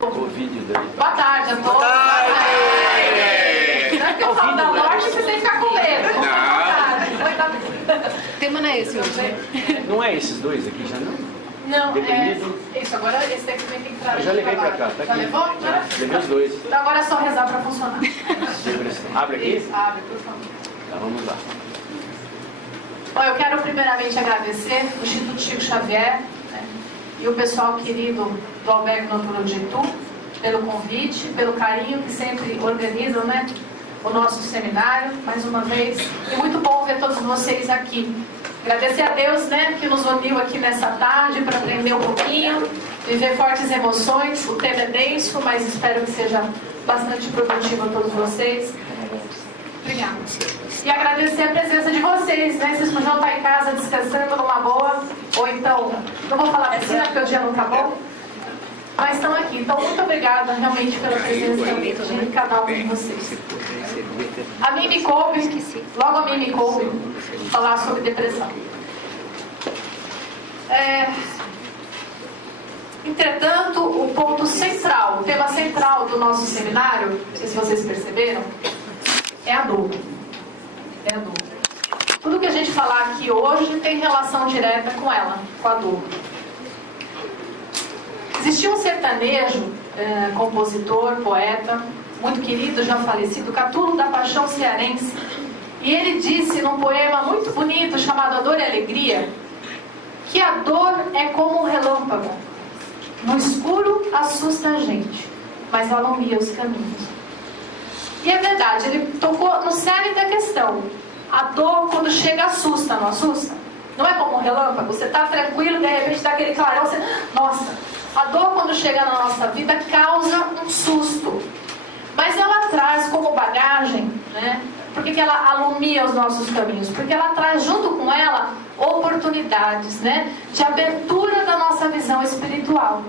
O vídeo daí. Boa tarde a todos. Boa tarde. Não é que eu falo da morte, você tem que ficar com medo. O tema não é esse hoje. Não é esses dois aqui já não? Não, Deprimido. Isso, agora esse daqui também tem que entrar. Eu já levei pra cá, tá Já aqui. levou? Já, levei os dois. Então agora é só rezar pra funcionar. Depressão. Abre aqui? Isso, abre, por favor. Então vamos lá. Bom, eu quero primeiramente agradecer o Instituto Chico Xavier, né, e o pessoal querido do Albergue Noturno de Itu pelo convite, pelo carinho que sempre organizam, né, o nosso seminário, mais uma vez. E muito bom ver todos vocês aqui. Agradecer a Deus, né, que nos uniu aqui nessa tarde para aprender um pouquinho, viver fortes emoções. O tema é denso, mas espero que seja bastante produtivo a todos vocês. Obrigada. E agradecer a presença de vocês, né? Vocês podiam estar em casa descansando numa boa, ou então, não vou falar piscina porque o dia não está bom, mas estão aqui. Então, muito obrigada realmente pela presença de cada um de vocês. A mim me coube, logo a mim me coube, falar sobre depressão. Entretanto, o ponto central, o tema central do nosso seminário, não sei se vocês perceberam, é a dor. É a dor. Tudo que a gente falar aqui hoje tem relação direta com ela, com a dor. Existia um sertanejo, compositor, poeta, muito querido, já falecido, Catulo da Paixão Cearense. E ele disse num poema muito bonito chamado A Dor e Alegria, que a dor é como um relâmpago. No escuro assusta a gente, mas alumia os caminhos. E é verdade, ele tocou no cerne da questão. A dor, quando chega, assusta, não assusta? Não é como um relâmpago, você está tranquilo, de repente dá aquele clarão, você... Nossa, a dor, quando chega na nossa vida, causa um susto. Mas ela traz como bagagem, né? Por que ela alumia os nossos caminhos? Porque ela traz junto com ela oportunidades, né, de abertura da nossa visão espiritual.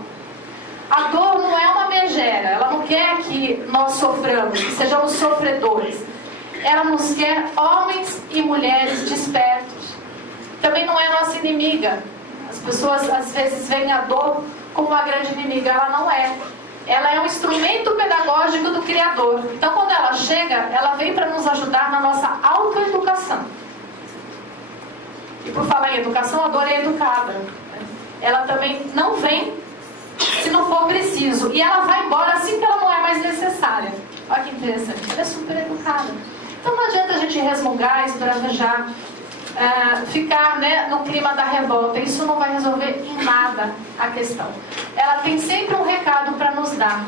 A dor não é uma megera, ela não quer que nós soframos, que sejamos sofredores. Ela nos quer homens e mulheres despertos. Também não é nossa inimiga. As pessoas às vezes veem a dor como uma grande inimiga, ela não é. Ela é um instrumento pedagógico do Criador. Então quando ela chega, ela vem para nos ajudar na nossa autoeducação. E por falar em educação, a dor é educada. Ela também não vem se não for preciso. E ela vai embora assim que ela não é mais necessária. Olha que interessante. Ela é super educada. Então não adianta a gente resmungar, esbravejar, ficar, né, no clima da revolta. Isso não vai resolver em nada a questão. Ela tem sempre um recado para nos dar.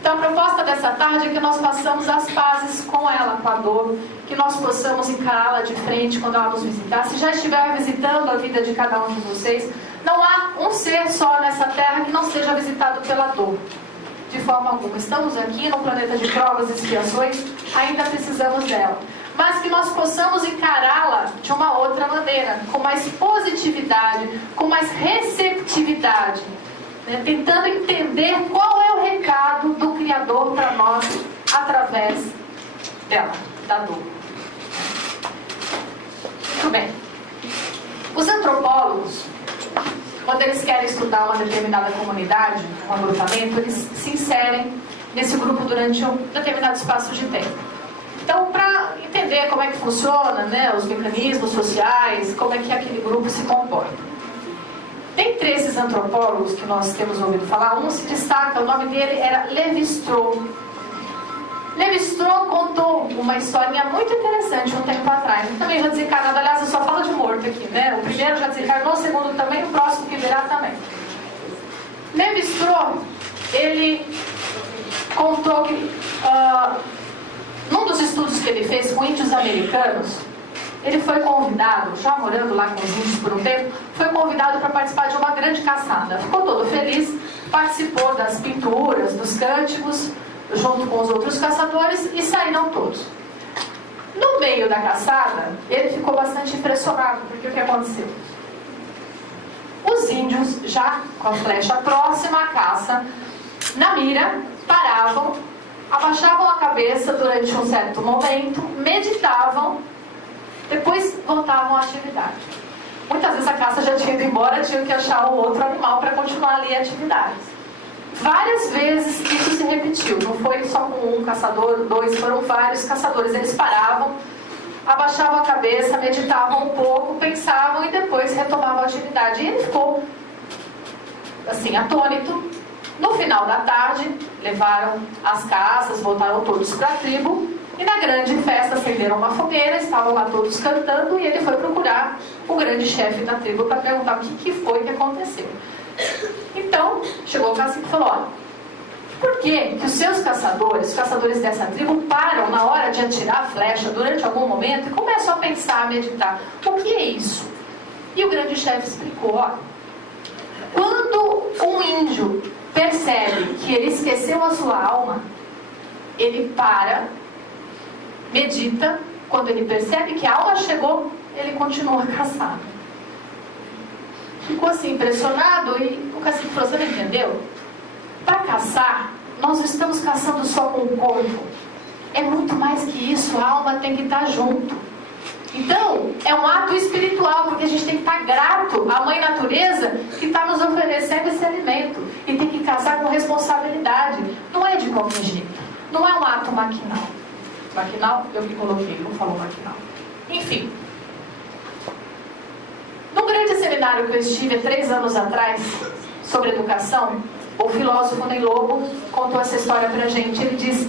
Então a proposta dessa tarde é que nós façamos as pazes com ela, com a dor, que nós possamos encará-la de frente quando ela nos visitar. Se já estiver visitando a vida de cada um de vocês, não há um ser só nessa terra que não seja visitado pela dor, de forma alguma. Estamos aqui no planeta de provas e expiações, ainda precisamos dela. Mas que nós possamos encará-la de uma outra maneira, com mais positividade, com mais receptividade, né? Tentando entender qual é o recado do Criador para nós através dela, da dor. Muito bem. Os antropólogos, quando eles querem estudar uma determinada comunidade, um agrupamento, eles se inserem nesse grupo durante um determinado espaço de tempo. Então, para entender como é que funciona, né, os mecanismos sociais, como é que aquele grupo se comporta. Dentre esses antropólogos que nós temos ouvido falar, um se destaca, o nome dele era Lévi-Strauss. Lévi-Strauss contou uma historinha muito interessante um tempo atrás. Ele também já desencarnado, aliás, eu só falo de morto aqui, né? O primeiro já desencarnou, o segundo também, o próximo que virá também. Lévi-Strauss, ele contou que num dos estudos que ele fez com índios americanos, ele foi convidado, já morando lá com os índios por um tempo, foi convidado para participar de uma grande caçada. Ficou todo feliz, participou das pinturas, dos cânticos, junto com os outros caçadores, e saíram todos. No meio da caçada, ele ficou bastante impressionado, porque o que aconteceu? Os índios, já com a flecha próxima à caça, na mira, paravam, abaixavam a cabeça durante um certo momento, meditavam, depois voltavam à atividade. Muitas vezes a caça já tinha ido embora, tinha que achar um outro animal para continuar ali a atividade. várias vezes isso se repetiu. Não foi só com um caçador, dois, foram vários caçadores. Eles paravam, abaixavam a cabeça, meditavam um pouco, pensavam e depois retomavam a atividade. E ele ficou assim, atônito. No final da tarde, levaram as caças, voltaram todos para a tribo. E na grande festa acenderam uma fogueira, estavam lá todos cantando. E ele foi procurar o grande chefe da tribo para perguntar o que foi que aconteceu. Então, chegou o cacique e falou: olha, por que os seus caçadores, os caçadores dessa tribo, param na hora de atirar a flecha durante algum momento e começam a pensar, a meditar? O que é isso? E o grande chefe explicou: olha, quando um índio percebe que ele esqueceu a sua alma, ele para, medita. Quando ele percebe que a alma chegou, ele continua a caçar. Ficou assim impressionado e o cacique falou: você não entendeu? Para caçar, nós não estamos caçando só com o corpo. É muito mais que isso, a alma tem que estar junto. Então, é um ato espiritual, porque a gente tem que estar grato à Mãe Natureza que está nos oferecendo esse alimento. E tem que caçar com responsabilidade. Não é de qualquer jeito. Não é um ato maquinal. Maquinal, eu que coloquei, não falou maquinal. Enfim. Num grande seminário que eu estive há 3 anos atrás, sobre educação, o filósofo Ney Lobo contou essa história pra gente. Ele diz: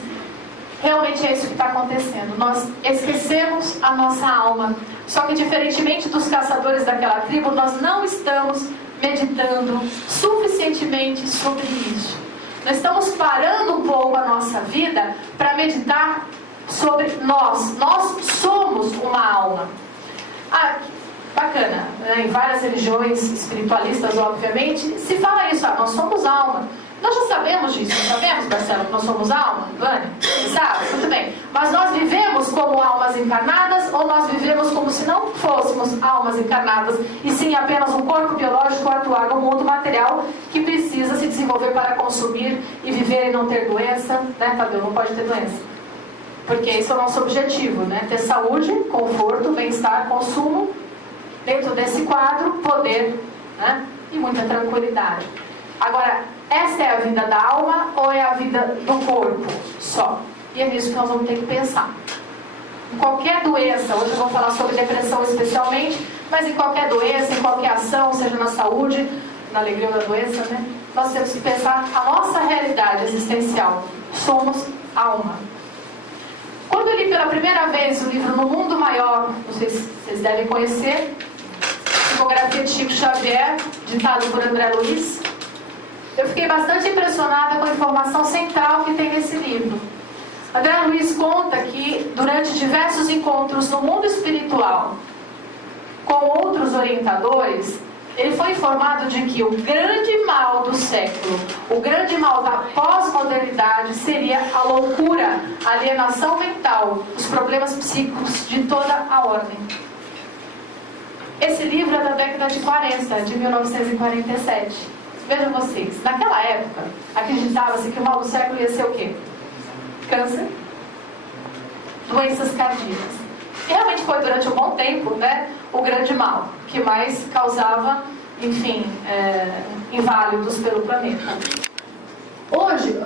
realmente é isso que está acontecendo. Nós esquecemos a nossa alma. Só que, diferentemente dos caçadores daquela tribo, nós não estamos meditando suficientemente sobre isso. Nós estamos parando um pouco a nossa vida para meditar sobre nós. Nós somos uma alma. Bacana, né? Em várias religiões espiritualistas, obviamente, se fala isso: nós somos alma. Nós já sabemos disso, não sabemos, Marcelo, que nós somos alma? Vânia? Você sabe? Muito bem. Mas nós vivemos como almas encarnadas ou nós vivemos como se não fôssemos almas encarnadas e sim apenas um corpo biológico a atuar no mundo material que precisa se desenvolver para consumir e viver e não ter doença, né, Tadeu? Não pode ter doença. Porque esse é o nosso objetivo, né? Ter saúde, conforto, bem-estar, consumo. Dentro desse quadro, poder, né? E muita tranquilidade. Agora, essa é a vida da alma ou é a vida do corpo só? E é nisso que nós vamos ter que pensar. Em qualquer doença, hoje eu vou falar sobre depressão especialmente, mas em qualquer doença, em qualquer ação, seja na saúde, na alegria ou na doença, né? Nós temos que pensar a nossa realidade existencial. Somos alma. Quando eu li pela primeira vez o livro No Mundo Maior, não sei se vocês devem conhecer, Psicografia de Chico Xavier, ditado por André Luiz, eu fiquei bastante impressionada com a informação central que tem nesse livro. André Luiz conta que, durante diversos encontros no mundo espiritual com outros orientadores, ele foi informado de que o grande mal do século, o grande mal da pós-modernidade seria a loucura, a alienação mental, os problemas psíquicos de toda a ordem. Esse livro é da década de 40, de 1947. Vejam vocês, naquela época, acreditava-se que o mal do século ia ser o quê? Câncer, doenças cardíacas. E realmente foi durante um bom tempo, né, o grande mal, que mais causava, enfim, inválidos pelo planeta. Hoje,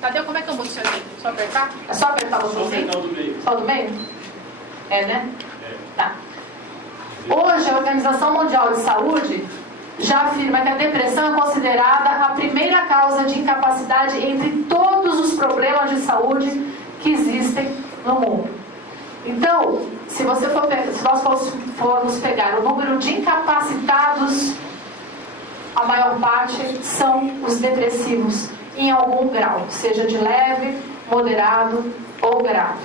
Tadeu, como é que eu mudo isso aqui? Só apertar? É só apertar o botãozinho? Só do meio. Só do meio? É, né? É. Tá. Hoje, a Organização Mundial de Saúde já afirma que a depressão é considerada a primeira causa de incapacidade entre todos os problemas de saúde que existem no mundo. Então, se nós formos pegar o número de incapacitados, a maior parte são os depressivos, em algum grau, seja de leve, moderado ou grave.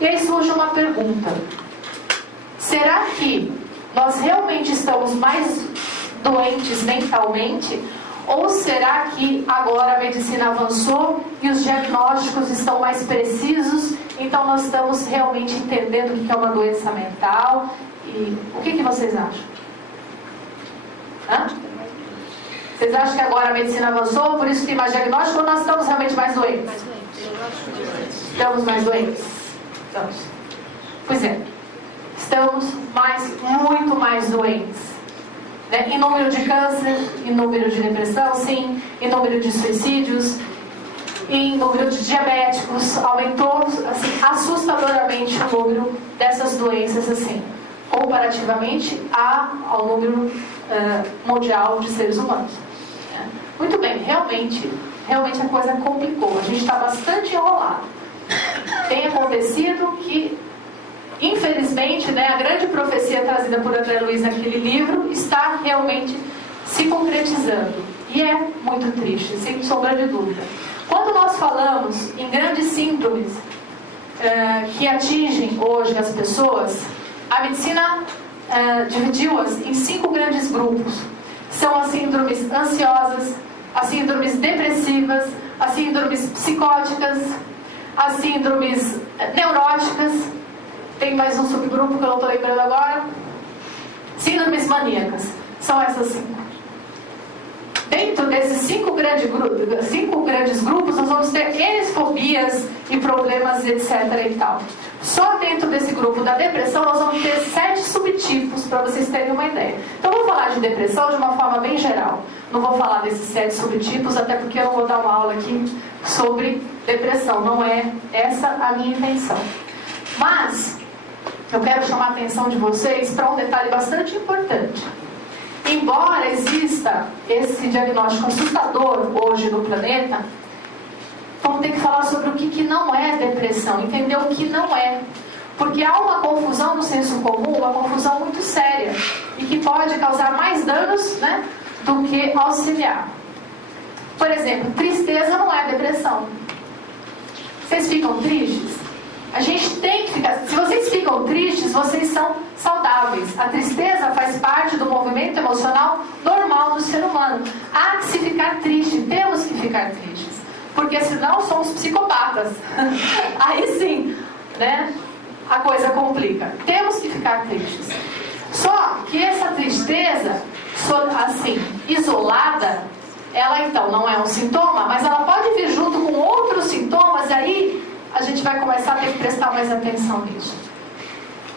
E aí surge uma pergunta: será que nós realmente estamos mais doentes mentalmente? Ou será que agora a medicina avançou e os diagnósticos estão mais precisos, então nós estamos realmente entendendo o que é uma doença mental? E o que vocês acham? Hã? Vocês acham que agora a medicina avançou, por isso tem mais diagnóstico, ou nós estamos realmente mais doentes? Mais doentes. Estamos mais doentes? Estamos. Pois é. Estamos muito mais doentes. né? Em número de câncer, em número de depressão, sim, em número de suicídios, em número de diabéticos, aumentou assim, assustadoramente o número dessas doenças, assim, comparativamente ao número mundial de seres humanos. Muito bem, realmente a coisa complicou, a gente está bastante enrolado. Tem acontecido que, infelizmente, né, a grande profecia trazida por André Luiz naquele livro está realmente se concretizando. E é muito triste, sem sombra de dúvida. Quando nós falamos em grandes síndromes que atingem hoje as pessoas, a medicina dividiu-as em 5 grandes grupos. São as síndromes ansiosas, as síndromes depressivas, as síndromes psicóticas, as síndromes neuróticas, tem mais um subgrupo que eu não estou lembrando agora, síndromes maníacas. São essas 5. Dentro desses 5 grandes grupos, nós vamos ter N fobias e problemas, etc. e tal. Só dentro desse grupo da depressão, nós vamos ter 7 subtipos, para vocês terem uma ideia. Então, eu vou falar de depressão de uma forma bem geral. Não vou falar desses 7 subtipos, até porque eu não vou dar uma aula aqui sobre depressão. Não é essa a minha intenção. Mas, eu quero chamar a atenção de vocês para um detalhe bastante importante. Embora exista esse diagnóstico assustador hoje no planeta, vamos ter que falar sobre o que não é depressão, entender o que não é. Porque há uma confusão no senso comum, uma confusão muito séria, e que pode causar mais danos, né, do que auxiliar. Por exemplo, tristeza não é depressão. Vocês ficam tristes? A gente tem que ficar... Se vocês ficam tristes, vocês são saudáveis. A tristeza faz parte do movimento emocional normal do ser humano. Há que se ficar triste, temos que ficar tristes. Porque senão somos psicopatas. Aí sim, né, a coisa complica. Temos que ficar tristes. Só que essa tristeza, assim, isolada, ela então não é um sintoma, mas ela pode vir junto com outros sintomas, e aí a gente vai começar a ter que prestar mais atenção nisso.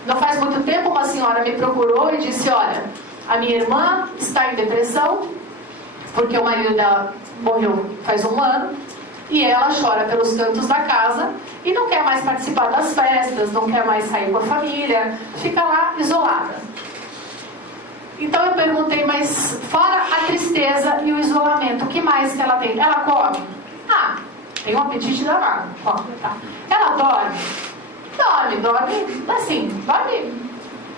Não faz muito tempo uma senhora me procurou e disse: olha, a minha irmã está em depressão porque o marido dela morreu faz 1 ano, e ela chora pelos cantos da casa e não quer mais participar das festas, não quer mais sair com a família, fica lá isolada. Então eu perguntei: mas fora a tristeza e o isolamento, o que mais que ela tem? Ela come? Tem um apetite danado. Tá. Ela dorme, assim, dorme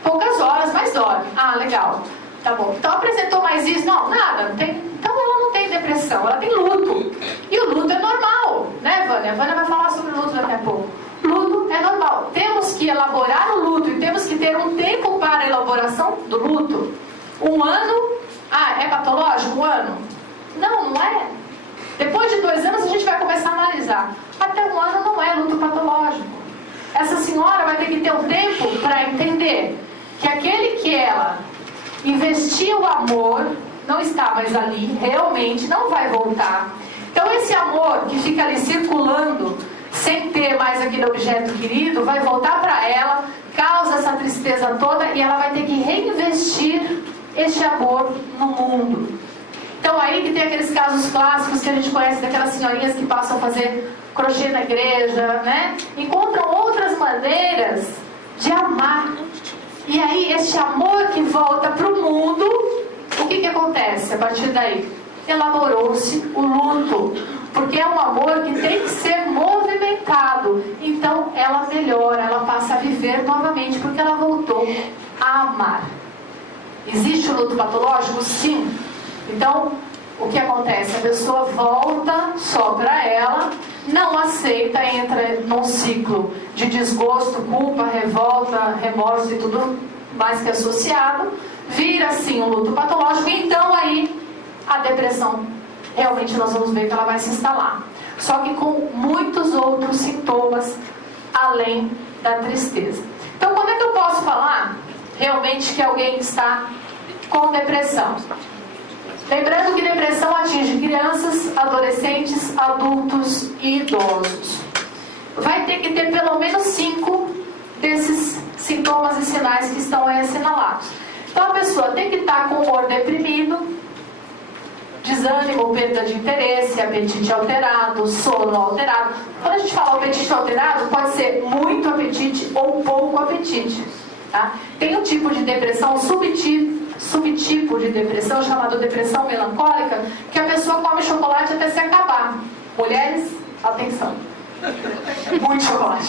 poucas horas, mas dorme. Legal. Tá bom. Então apresentou mais isso? Não, nada. Não tem. Então ela não tem depressão, ela tem luto. E o luto é normal, né, Vânia? A Vânia vai falar sobre o luto daqui a pouco. Luto é normal. Temos que elaborar o luto e temos que ter um tempo para a elaboração do luto. 1 ano? É patológico 1 ano? Não é. Depois de 2 anos a gente vai começar a analisar. Até 1 ano não é luto patológico. Essa senhora vai ter que ter um tempo para entender que aquele que ela investia o amor não está mais ali, realmente não vai voltar. Então esse amor que fica ali circulando sem ter mais aquele objeto querido vai voltar para ela, causa essa tristeza toda, e ela vai ter que reinvestir este amor no mundo. Então aí que tem aqueles casos clássicos que a gente conhece, daquelas senhorinhas que passam a fazer crochê na igreja, né? Encontram outras maneiras de amar. E aí este amor que volta para o mundo, o que acontece a partir daí? Elaborou-se o luto, porque é um amor que tem que ser movimentado. Então ela melhora, ela passa a viver novamente, porque ela voltou a amar. Existe o luto patológico? Sim. Então, o que acontece? A pessoa volta só para ela, não aceita, entra num ciclo de desgosto, culpa, revolta, remorso e tudo mais que é associado, vira assim um luto patológico, e então aí a depressão, realmente nós vamos ver que ela vai se instalar. Só que com muitos outros sintomas, além da tristeza. Então, quando é que eu posso falar realmente que alguém está com depressão? Lembrando que depressão atinge crianças, adolescentes, adultos e idosos. Vai ter que ter pelo menos 5 desses sintomas e sinais que estão aí assinalados. Então a pessoa tem que estar com o humor deprimido, desânimo, perda de interesse, apetite alterado, sono alterado. Quando a gente fala apetite alterado, pode ser muito apetite ou pouco apetite. Tá? Tem um tipo de depressão, subtipo de depressão, chamado depressão melancólica, que a pessoa come chocolate até se acabar. Mulheres, atenção. Muito chocolate.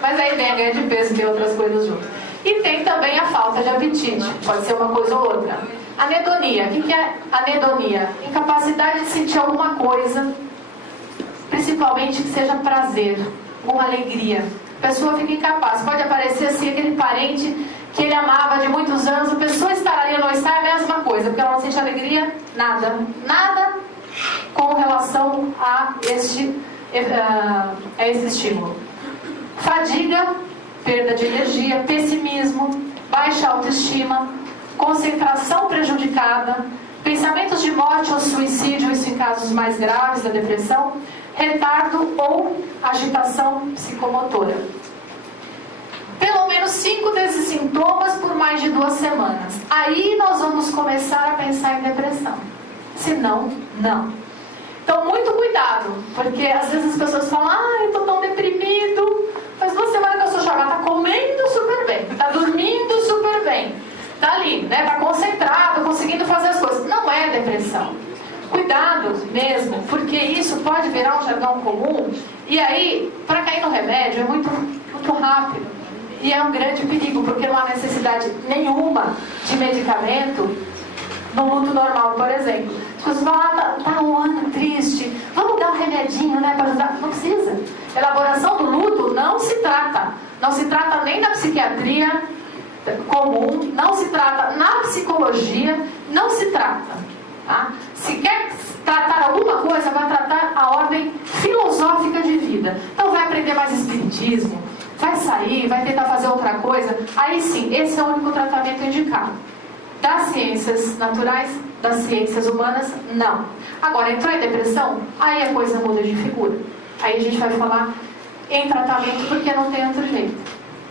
Mas aí vem a ganho de peso e tem outras coisas juntas. E tem também a falta de apetite. Pode ser uma coisa ou outra. Anedonia. O que é anedonia? Incapacidade de sentir alguma coisa, principalmente que seja prazer, uma alegria. A pessoa fica incapaz. Pode aparecer assim aquele parente que ele amava de muitos anos, a pessoa estar ali ou não está, é a mesma coisa, porque ela não sente alegria, nada. Nada com relação a este estímulo. Fadiga, perda de energia, pessimismo, baixa autoestima, concentração prejudicada, pensamentos de morte ou suicídio, isso em casos mais graves da depressão, retardo ou agitação psicomotora. Pelo menos 5 desses sintomas por mais de 2 semanas. Aí nós vamos começar a pensar em depressão. Se não, não. Então, muito cuidado, porque às vezes as pessoas falam, eu estou tão deprimido, faz 2 semanas que eu sou chamada, está comendo super bem, está dormindo super bem, está ali, né? Está concentrado, conseguindo fazer as coisas. Não é depressão. Cuidado mesmo, porque isso pode virar um jargão comum, e aí, para cair no remédio, é muito rápido. E é um grande perigo, porque não há necessidade nenhuma de medicamento no luto normal, por exemplo. As pessoas falam, tá um ano triste, vamos dar um remedinho, né, para ajudar. Não precisa. Elaboração do luto não se trata. Não se trata nem na psiquiatria comum, não se trata na psicologia, não se trata. Tá? Se quer tratar alguma coisa, vai tratar a ordem filosófica de vida. Então vai aprender mais espiritismo, vai sair, vai tentar fazer outra coisa. Aí sim, esse é o único tratamento indicado. Das ciências naturais, das ciências humanas, não. Agora, entrou em depressão, aí a coisa muda de figura. Aí a gente vai falar em tratamento porque não tem outro jeito,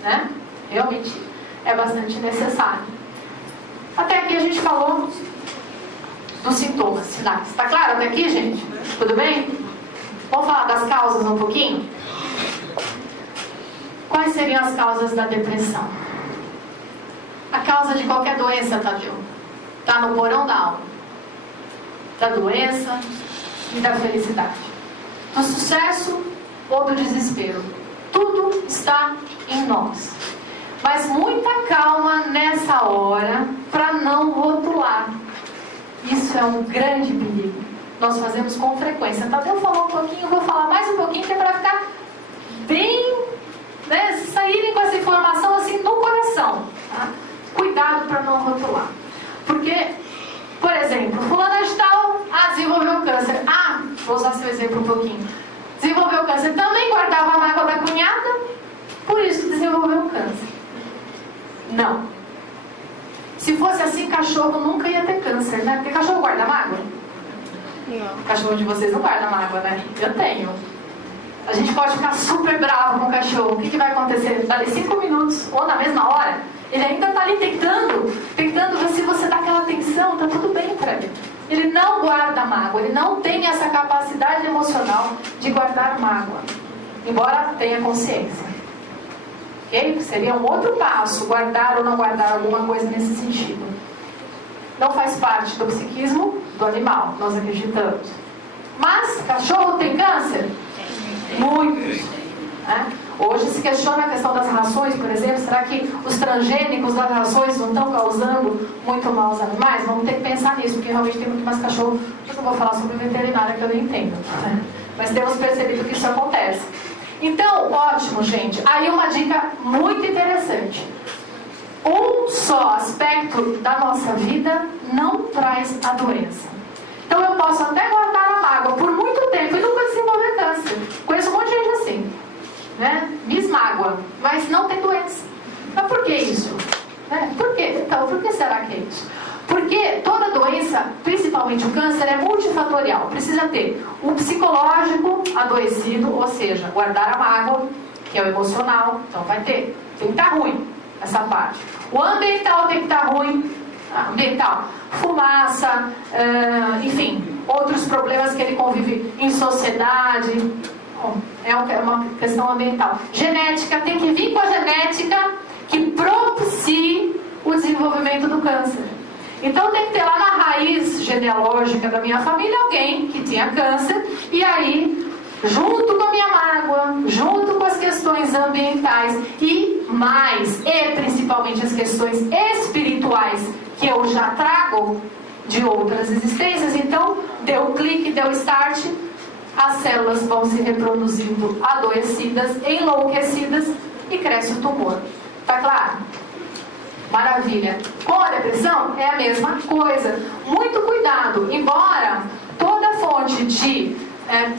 né? Realmente é bastante necessário. Até aqui a gente falou dos sintomas, sinais. Tá claro até aqui, gente? Tudo bem? Vamos falar das causas um pouquinho? Quais seriam as causas da depressão? A causa de qualquer doença, Tadeu, está no porão da alma. Da doença e da felicidade. Do sucesso ou do desespero. Tudo está em nós. Mas muita calma nessa hora para não rotular. Isso é um grande perigo. Nós fazemos com frequência. Tadeu falou um pouquinho, vou falar mais um pouquinho, que é para ficar bem, né, saírem com essa informação assim no coração. Tá? Cuidado para não rotular. Porque, por exemplo, fulana de tal, desenvolveu câncer. Vou usar seu exemplo um pouquinho. Desenvolveu câncer. Também guardava a mágoa da cunhada, por isso desenvolveu câncer. Não. Se fosse assim, cachorro nunca ia ter câncer, né? Porque cachorro guarda mágoa? Não. Cachorro de vocês não guarda mágoa, né? Eu tenho. A gente pode ficar super bravo com o cachorro. O que vai acontecer? Dali 5 minutos, ou na mesma hora, ele ainda está ali tentando ver se você dá aquela atenção, tá tudo bem para ele. Ele não guarda mágoa, ele não tem essa capacidade emocional de guardar mágoa, embora tenha consciência. Ok? Seria um outro passo, guardar ou não guardar alguma coisa nesse sentido. Não faz parte do psiquismo do animal, nós acreditamos. Mas, cachorro tem câncer? Muitos. Né? Hoje se questiona a questão das rações, por exemplo. Será que os transgênicos das rações não estão causando muito mal aos animais? Vamos ter que pensar nisso, porque realmente tem muito mais cachorro. Eu não vou falar sobre veterinária, que eu não entendo, né? Mas temos percebido que isso acontece. Então, ótimo, gente. Aí uma dica muito interessante. Um só aspecto da nossa vida não traz a doença. Então eu posso até guardar a mágoa por muito tempo e nunca desenvolver câncer. Conheço um monte de gente assim, né? Me esmágoa, mas não tem doença. Mas por que isso? Né? Por quê? Então, por que será que é isso? Porque toda doença, principalmente o câncer, é multifatorial. Precisa ter o psicológico adoecido, ou seja, guardar a mágoa, que é o emocional. Então vai ter. Tem que estar ruim. essa parte. O ambiental tem que estar ruim. Ambiental, fumaça, enfim, outros problemas que ele convive em sociedade. Bom, é uma questão ambiental. Genética, tem que vir com a genética que propicie o desenvolvimento do câncer. Então tem que ter lá na raiz genealógica da minha família alguém que tinha câncer, e aí, junto com a minha mágoa, junto com as questões ambientais e principalmente as questões espirituais que eu já trago de outras existências, então deu clique, deu start, as células vão se reproduzindo adoecidas, enlouquecidas e cresce o tumor. Tá claro? Maravilha. Com a depressão é a mesma coisa. Muito cuidado. Embora toda fonte de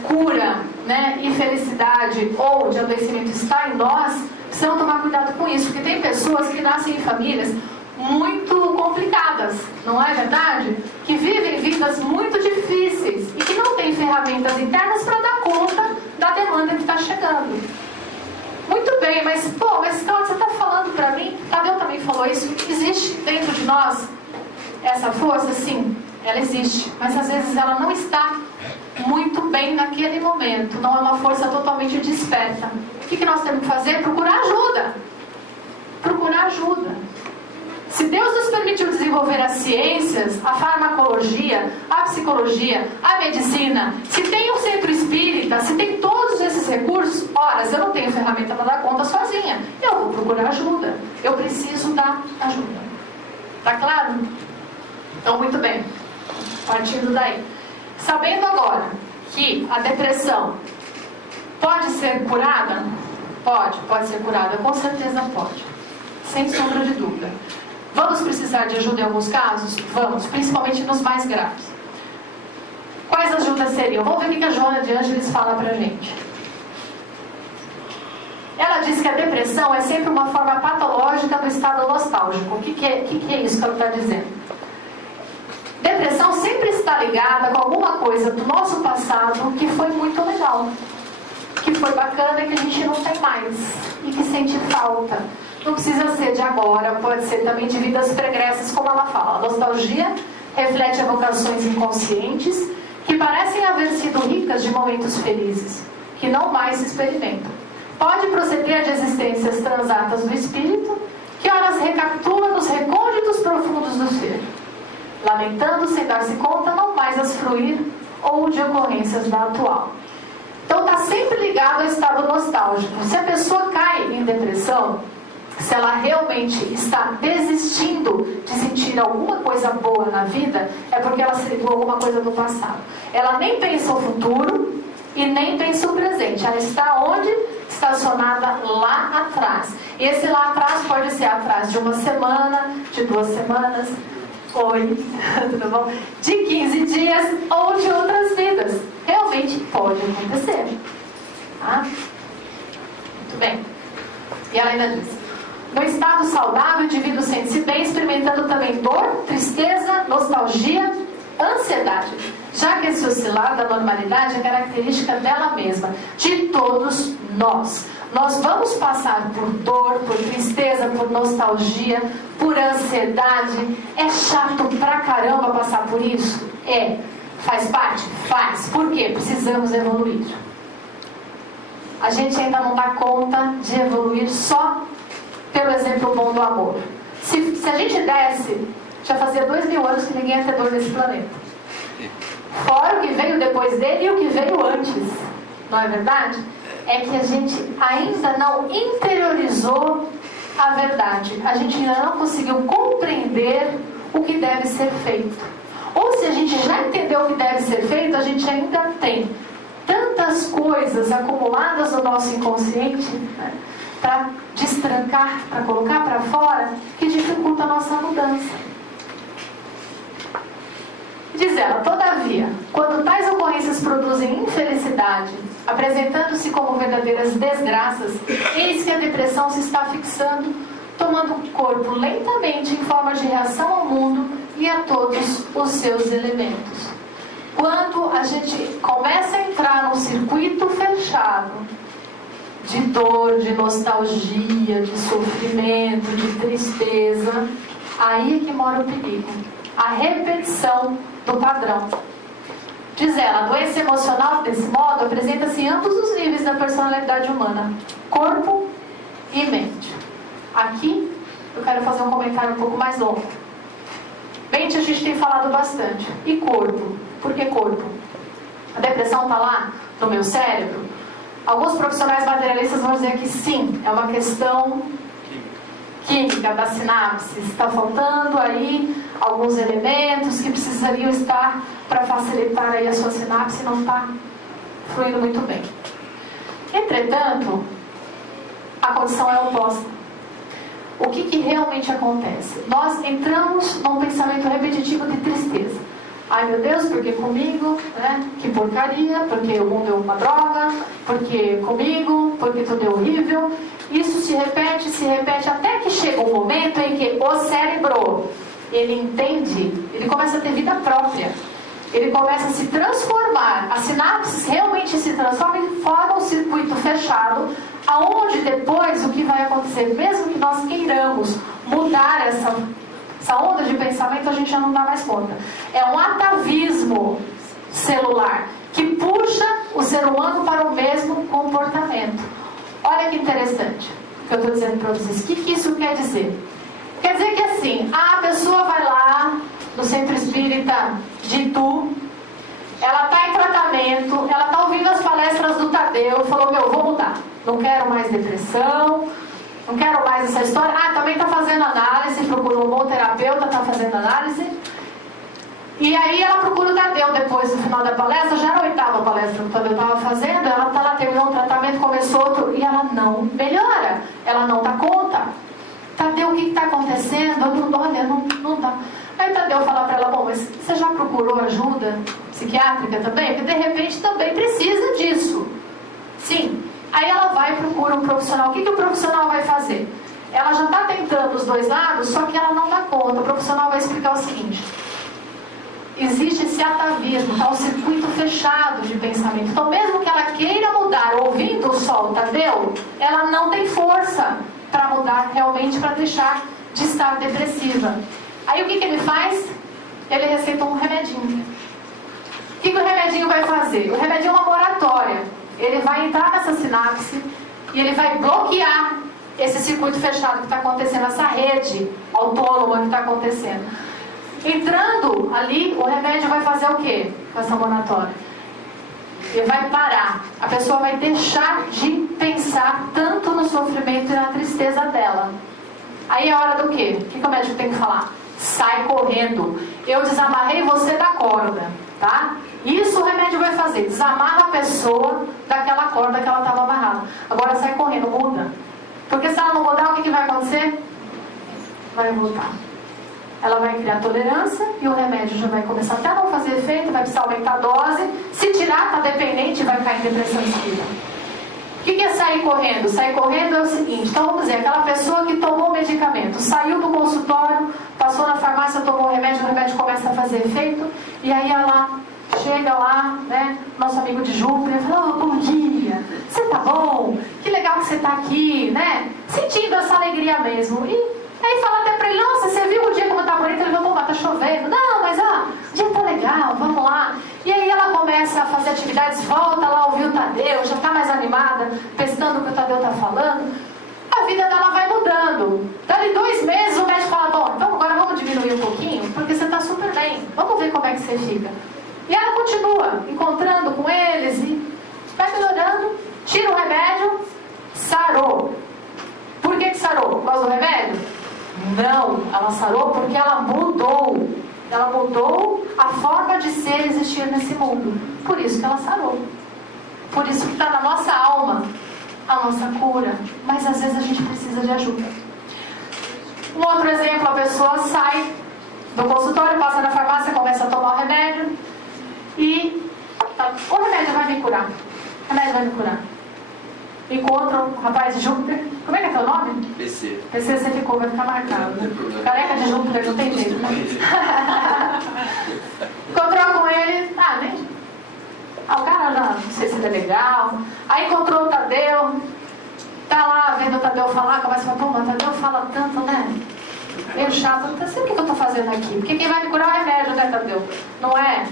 cura, né, e felicidade ou de adoecimento está em nós, precisamos tomar cuidado com isso, porque tem pessoas que nascem em famílias muito complicadas, não é verdade? Que vivem vidas muito difíceis e que não têm ferramentas internas para dar conta da demanda que está chegando. Muito bem, mas Cláudia, você está falando para mim, Tadeu também falou isso, existe dentro de nós essa força? Sim, ela existe, mas às vezes ela não está muito bem naquele momento, não é uma força totalmente desperta. O que nós temos que fazer? Procurar ajuda. Procurar ajuda. Se Deus nos permitiu desenvolver as ciências, a farmacologia, a psicologia, a medicina, se tem um centro espírita, se tem todos esses recursos, horas, eu não tenho ferramenta para dar conta sozinha. Eu vou procurar ajuda. Eu preciso da ajuda. Tá claro? Então, muito bem. Partindo daí. Sabendo agora que a depressão pode ser curada? Pode ser curada, com certeza pode. Sem sombra de dúvida. Vamos precisar de ajuda em alguns casos? Vamos, principalmente nos mais graves. Quais ajudas seriam? Vamos ver o que a Joana de Ângeles fala pra gente. Ela diz que a depressão é sempre uma forma patológica do estado nostálgico. O que é isso que ela está dizendo? Depressão sempre está ligada com alguma coisa do nosso passado que foi muito legal, que foi bacana e que a gente não tem mais e que sente falta. Não precisa ser de agora, pode ser também de vidas pregressas, como ela fala. A nostalgia reflete evocações inconscientes que parecem haver sido ricas de momentos felizes, que não mais se experimentam. Pode proceder de existências transatas do espírito, que horas recapitula nos recônditos profundos do ser, lamentando sem dar-se conta não mais as fruir ou de ocorrências da atual. Então está sempre ligado ao estado nostálgico. Se a pessoa cai em depressão, se ela realmente está desistindo de sentir alguma coisa boa na vida, é porque ela seguiu alguma coisa do passado. Ela nem pensa o futuro e nem pensa o presente. Ela está onde? Estacionada lá atrás. E esse lá atrás pode ser atrás de uma semana, de 2 semanas, oi, tudo bom? De 15 dias ou de outras vidas. Realmente pode acontecer. Tá? Muito bem. E ela ainda diz: no estado saudável, o indivíduo sente-se bem, experimentando também dor, tristeza, nostalgia, ansiedade, já que esse oscilar da normalidade é característica dela mesma, de todos nós. Nós vamos passar por dor, por tristeza, por nostalgia, por ansiedade. É chato pra caramba passar por isso? É. Faz parte? Faz. Por quê? Precisamos evoluir. A gente ainda não dá conta de evoluir só pelo exemplo bom do amor. Se a gente desse, já fazia 2000 anos que ninguém ia ter dor nesse planeta. Fora o que veio depois dele e o que veio antes. Não é verdade? É que a gente ainda não interiorizou a verdade. A gente ainda não conseguiu compreender o que deve ser feito. Ou se a gente já entendeu o que deve ser feito, a gente ainda tem tantas coisas acumuladas no nosso inconsciente, né, para destrancar, para colocar para fora, que dificulta a nossa mudança. Diz ela: todavia, quando tais ocorrências produzem infelicidade, apresentando-se como verdadeiras desgraças, eis que a depressão se está fixando, tomando o corpo lentamente em forma de reação ao mundo e a todos os seus elementos. Quando a gente começa a entrar num circuito fechado de dor, de nostalgia, de sofrimento, de tristeza, aí é que mora o perigo. A repetição do padrão. Diz ela, a doença emocional, desse modo, apresenta-se em ambos os níveis da personalidade humana, corpo e mente. Aqui, eu quero fazer um comentário um pouco mais longo. Mente a gente tem falado bastante. E corpo? Por que corpo? A depressão está lá no meu cérebro? Alguns profissionais materialistas vão dizer que sim, é uma questão química da sinapse. Está faltando aí alguns elementos que precisariam estar para facilitar aí a sua sinapse e não está fluindo muito bem. Entretanto, a condição é oposta. O que realmente acontece? Nós entramos num pensamento repetitivo de tristeza. Ai meu Deus, porque comigo, né? Que porcaria, porque o mundo é uma droga, porque comigo, porque tudo é horrível. Isso se repete, até que chega um momento em que o cérebro, ele entende, ele começa a ter vida própria. Ele começa a se transformar, as sinapses realmente se transformam e formam um circuito fechado, aonde depois o que vai acontecer, mesmo que nós queiramos mudar essa onda de pensamento, a gente já não dá mais conta. É um atavismo celular que puxa o ser humano para o mesmo comportamento. Olha que interessante o que eu estou dizendo para vocês. O que isso quer dizer? Quer dizer que assim, a pessoa vai lá no Centro Espírita de Itu, ela está em tratamento, ela está ouvindo as palestras do Tadeu, falou, eu vou mudar, não quero mais depressão, não quero mais essa história. Também está fazendo análise, procurou um bom terapeuta, está fazendo análise. E aí ela procura o Tadeu depois, no final da palestra, já era a 8ª palestra que o Tadeu estava fazendo, ela está lá, terminou um tratamento, começou outro, e ela não melhora, ela não dá conta. Tadeu, o que está acontecendo? Olha, não dá. Aí Tadeu fala para ela, bom, mas você já procurou ajuda psiquiátrica também? Porque de repente também precisa disso. Sim. Aí ela vai e procura um profissional. O que o profissional vai fazer? Ela já está tentando os dois lados, só que ela não dá conta. O profissional vai explicar o seguinte: existe esse atavismo, está um circuito fechado de pensamento. Então mesmo que ela queira mudar, ouvindo só o Tadeu, ela não tem força para mudar realmente, para deixar de estar depressiva. Aí o que ele faz? Ele receita um remedinho. O que o remedinho vai fazer? O remedinho é uma moratória. Ele vai entrar nessa sinapse e ele vai bloquear esse circuito fechado que está acontecendo, essa rede autônoma que está acontecendo. Entrando ali, o remédio vai fazer o quê com essa moratória? Ele vai parar. A pessoa vai deixar de pensar tanto no sofrimento e na tristeza dela. Aí é hora do quê? O que o médico tem que falar? Sai correndo. Eu desamarrei você da corda, tá? Isso o remédio vai fazer. Desamarra a pessoa daquela corda que ela estava amarrada. Agora sai correndo, muda. Porque se ela não mudar, o que vai acontecer? Vai voltar. Ela vai criar tolerância e o remédio já vai começar até a não fazer efeito, vai precisar aumentar a dose. Se tirar, está dependente e vai cair em depressão espírita. O que é sair correndo? Sair correndo é o seguinte, então vamos dizer, aquela pessoa que tomou o medicamento, saiu do consultório, passou na farmácia, tomou o remédio começa a fazer efeito, e aí ela chega lá, né, nosso amigo de Júpiter, fala, bom dia, você tá bom? Que legal que você tá aqui, né? Sentindo essa alegria mesmo. E aí fala até pra ele, nossa, você viu o dia como tá bonito? Ele falou, mas tá chovendo. Não, mas o dia tá legal, vamos lá. E aí ela começa a fazer atividades, volta lá, ouvir o Tadeu, já tá mais animada, testando o que o Tadeu tá falando. A vida dela vai mudando. Dali 2 meses o médico fala, bom, então agora vamos diminuir um pouquinho, porque você tá super bem. Vamos ver como é que você fica. E ela continua encontrando com eles e vai melhorando, tira o remédio, sarou. Por que sarou? Por causa do remédio? Não, ela sarou porque ela mudou. Ela mudou a forma de ser e existir nesse mundo. Por isso que ela sarou. Por isso que está na nossa alma a nossa cura. Mas às vezes a gente precisa de ajuda. Um outro exemplo, a pessoa sai do consultório, passa na farmácia, começa a tomar o remédio e o remédio vai me curar. O remédio vai me curar. Encontra um rapaz de Júpiter. Como é que é teu nome? PC. PC você ficou, vai ficar marcado. Careca de Júpiter, não tem jeito, né? Encontrou com ele. Nem. O cara já não sei se ele é legal. Aí encontrou o Tadeu. Tá lá vendo o Tadeu falar, começa a falar, pô, mas o Tadeu fala tanto, né? Meio chato, não sei o que eu tô fazendo aqui. Porque quem vai me curar é o remédio, né, Tadeu? Não é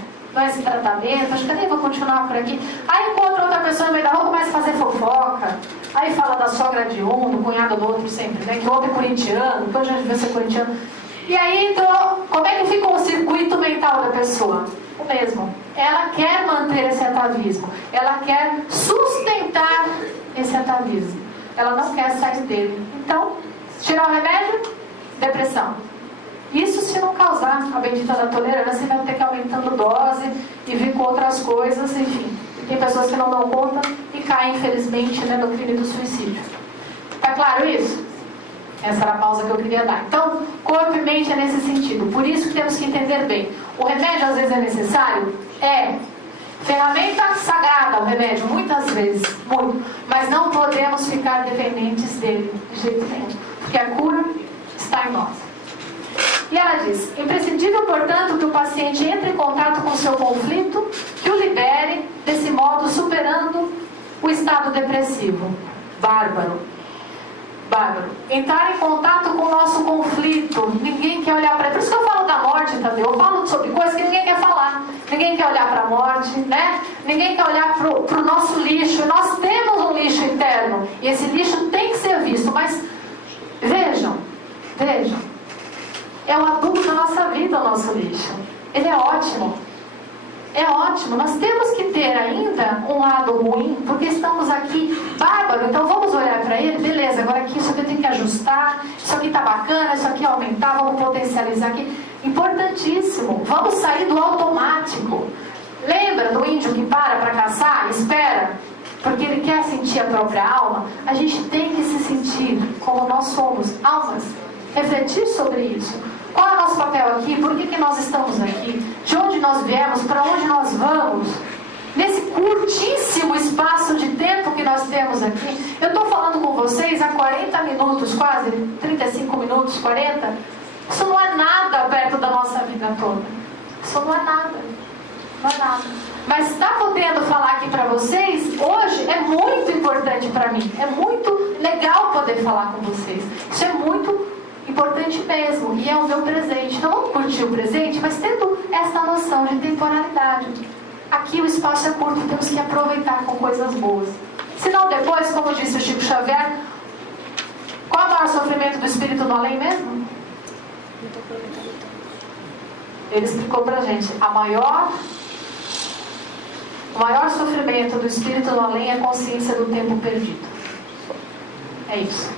esse tratamento, acho que eu nem vou continuar por aqui. Aí encontra outra pessoa no meio da rua, começa a fazer fofoca. Aí fala da sogra de um, do cunhado do outro sempre, né? Que o outro é corintiano, que hoje já devia ser corintiano. E aí, então, como é que fica o circuito mental da pessoa? O mesmo. Ela quer manter esse atavismo. Ela quer sustentar esse atavismo. Ela não quer sair dele. Então, tirar o remédio, depressão. Isso se não causar a bendita da tolerância, vai ter que ir aumentando dose e vir com outras coisas, enfim. Tem pessoas que não dão conta e caem, infelizmente, né, no crime do suicídio. Tá claro isso? Essa era a pausa que eu queria dar. Então, corpo e mente é nesse sentido. Por isso que temos que entender bem. O remédio, às vezes, é necessário? É. Ferramenta sagrada, o remédio, muitas vezes. Muito. Mas não podemos ficar dependentes dele, de jeito nenhum. Porque a cura está em nós. E ela diz, imprescindível, portanto, que o paciente entre em contato com o seu conflito, que o libere, desse modo superando o estado depressivo. Bárbaro. Entrar em contato com o nosso conflito. Ninguém quer olhar para ele. Por isso que eu falo da morte, Tadeu. Eu falo sobre coisas que ninguém quer falar. Ninguém quer olhar para a morte, né? Ninguém quer olhar para o nosso lixo. Nós temos um lixo interno. E esse lixo tem que ser visto. Mas vejam. É o adubo da nossa vida, o nosso lixo. Ele é ótimo. Nós temos que ter ainda um lado ruim, porque estamos aqui bárbaro. Então vamos olhar para ele, beleza, agora aqui isso aqui eu tenho que ajustar, isso aqui está bacana, isso aqui aumentar, vamos potencializar aqui. Importantíssimo. Vamos sair do automático. Lembra do índio que para caçar, espera, porque ele quer sentir a própria alma? A gente tem que se sentir como nós somos, almas. Refletir sobre isso. Qual é o nosso papel aqui? Por que nós estamos aqui? De onde nós viemos? Para onde nós vamos? Nesse curtíssimo espaço de tempo que nós temos aqui. Eu estou falando com vocês há 40 minutos, quase 35 minutos, 40. Isso não é nada perto da nossa vida toda. Isso não é nada. Mas estar podendo falar aqui para vocês hoje é muito importante para mim. É muito legal poder falar com vocês. Isso é muito importante mesmo, e é o meu presente. Então vamos curtir o presente, mas tendo essa noção de temporalidade. Aqui o espaço é curto, temos que aproveitar com coisas boas. Senão depois, como disse o Chico Xavier, qual é o maior sofrimento do espírito no além mesmo? Ele explicou pra gente, o maior sofrimento do espírito no além é a consciência do tempo perdido. É isso.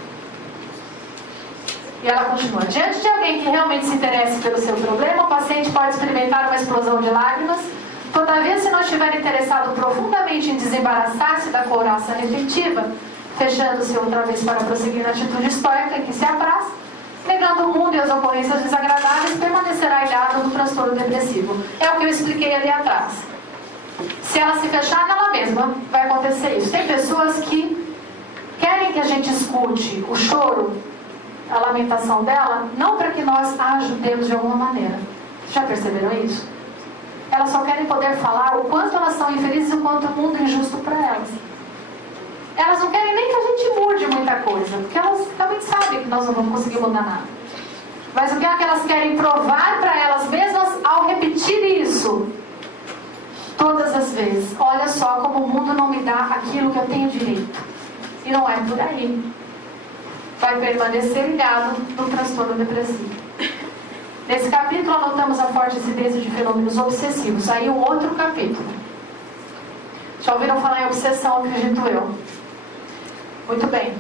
E ela continua, diante de alguém que realmente se interesse pelo seu problema, o paciente pode experimentar uma explosão de lágrimas. Todavia, se não estiver interessado profundamente em desembaraçar-se da couraça refletiva, fechando-se outra vez para prosseguir na atitude estoica em que se apraz, negando o mundo e as ocorrências desagradáveis, permanecerá ilhado do transtorno depressivo. É o que eu expliquei ali atrás. Se ela se fechar nela mesma, vai acontecer isso. Tem pessoas que querem que a gente escute o choro, a lamentação dela, não para que nós a ajudemos de alguma maneira. Já perceberam isso? Elas só querem poder falar o quanto elas são infelizes e o quanto o mundo é injusto para elas. Elas não querem nem que a gente mude muita coisa, porque elas também sabem que nós não vamos conseguir mudar nada. Mas o que é que elas querem provar para elas mesmas ao repetir isso? Todas as vezes. Olha só como o mundo não me dá aquilo que eu tenho direito. E não é por aí. Vai permanecer ligado no transtorno depressivo. Nesse capítulo anotamos a forte incidência de fenômenos obsessivos. Aí um outro capítulo. Já ouviram falar em obsessão, acredito eu. Muito bem.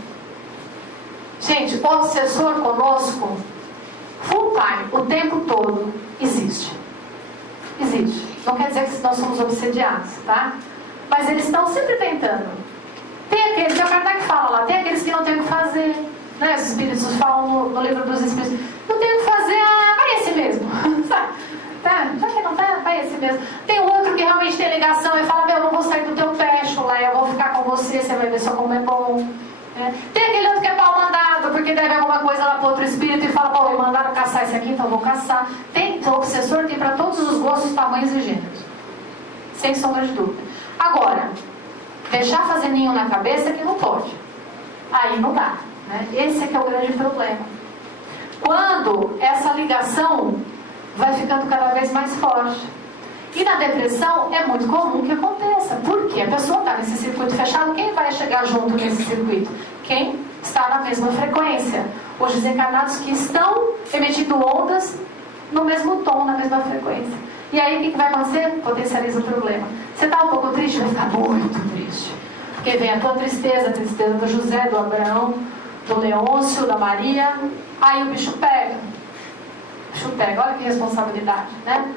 Gente, o obsessor conosco, full time, o tempo todo, existe. Existe. Não quer dizer que nós somos obsediados, tá? Mas eles estão sempre tentando. Tem aqueles, que o Kardec fala lá, tem aqueles que não tem o que fazer. Né? Os espíritos falam no livro dos espíritos, não tem o que fazer, vai esse mesmo. Tá? Já que não tá, vai esse mesmo. Tem outro que realmente tem ligação e fala, eu não vou sair do teu pé, chula, eu vou ficar com você, você vai ver só como é bom. Tem aquele outro que é pau mandado, porque deve alguma coisa lá para outro espírito e fala, pô, me mandaram caçar esse aqui, então eu vou caçar. O obsessor tem para todos os gostos, tamanhos e gêneros. Sem sombra de dúvida. Agora, deixar fazer ninho na cabeça que não pode. aí não dá, né? Esse é que é o grande problema. Quando essa ligação vai ficando cada vez mais forte. E na depressão é muito comum que aconteça. Por quê? A pessoa está nesse circuito fechado, quem vai chegar junto nesse circuito? Quem está na mesma frequência. Os desencarnados que estão emitindo ondas no mesmo tom, na mesma frequência. E aí o que vai acontecer? Potencializa o problema. Você está um pouco triste? Vai ficar muito triste. Porque vem a tua tristeza, a tristeza do José, do Abraão, do Leôncio, da Maria. Aí o bicho pega. O bicho pega, olha que responsabilidade, né?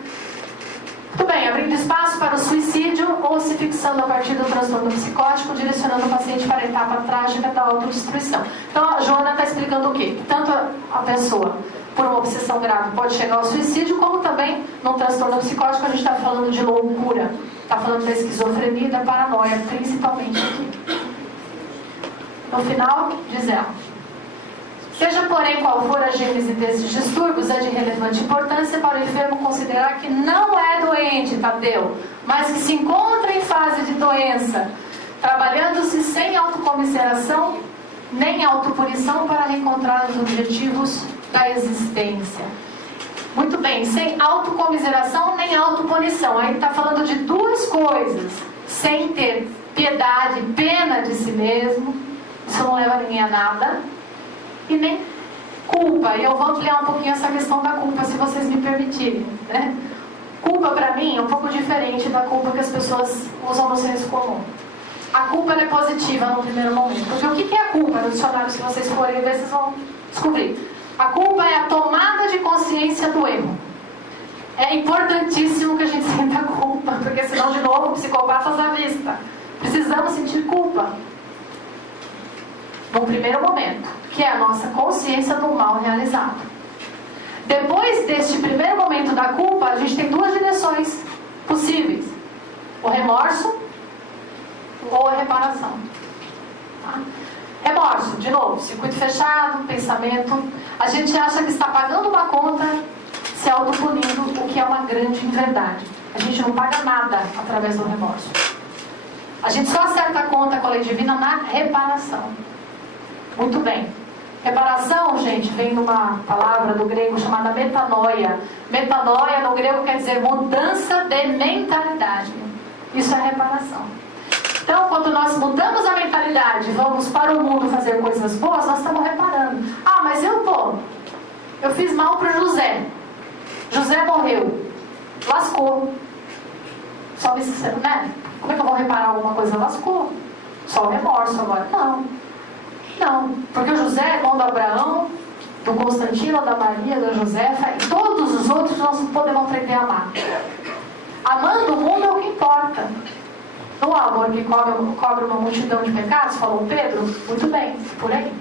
Muito bem, abrindo espaço para o suicídio ou se fixando a partir do transtorno psicótico, direcionando o paciente para a etapa trágica da autodestruição. Então a Joana está explicando o quê? Tanto a pessoa, por uma obsessão grave, pode chegar ao suicídio, como também num transtorno psicótico a gente está falando de loucura. Está falando da esquizofrenia e da paranoia, principalmente aqui. No final, diz ela: seja, porém, qual for a gênese desses distúrbios, é de relevante importância para o enfermo considerar que não é doente, Tadeu, mas que se encontra em fase de doença, trabalhando-se sem autocomiseração nem autopunição para reencontrar os objetivos da existência. Muito bem, sem autocomiseração nem autopunição. Aí está falando de duas coisas: sem ter piedade, pena de si mesmo, isso não leva ninguém a nada, e nem culpa. E eu vou ampliar um pouquinho essa questão da culpa, se vocês me permitirem, né? Culpa para mim é um pouco diferente da culpa que as pessoas usam no senso comum. A culpa é positiva no primeiro momento. Porque o que é a culpa? No dicionário, se vocês forem ver, vocês vão descobrir. A culpa é a tomada de consciência do erro. É importantíssimo que a gente sinta culpa, porque senão, de novo, psicopatas à vista. Precisamos sentir culpa no primeiro momento, que é a nossa consciência do mal realizado. Depois deste primeiro momento da culpa, a gente tem duas direções possíveis: o remorso ou a reparação. Tá? Remorso, de novo, circuito fechado, pensamento. A gente acha que está pagando uma conta se autopunindo, o que é uma grande inverdade. A gente não paga nada através do remorso. A gente só acerta a conta com a lei divina na reparação. Muito bem. Reparação, gente, vem de uma palavra do grego chamada metanoia. Metanoia no grego quer dizer mudança de mentalidade. Isso é reparação. Então, quando nós mudamos a mentalidade, vamos para o mundo fazer coisas boas, nós estamos reparando. Ah, mas eu fiz mal para o José. José morreu. Lascou. Só me sincero, né? Como é que eu vou reparar alguma coisa? Lascou. Só o remorso agora. Não, porque o José é irmão do Abraão, do Constantino, da Maria, da Josefa, e todos os outros nós podemos aprender a amar. Amando o mundo é o que importa. Não há amor que cobre uma multidão de pecados, falou Pedro? Muito bem, por aí.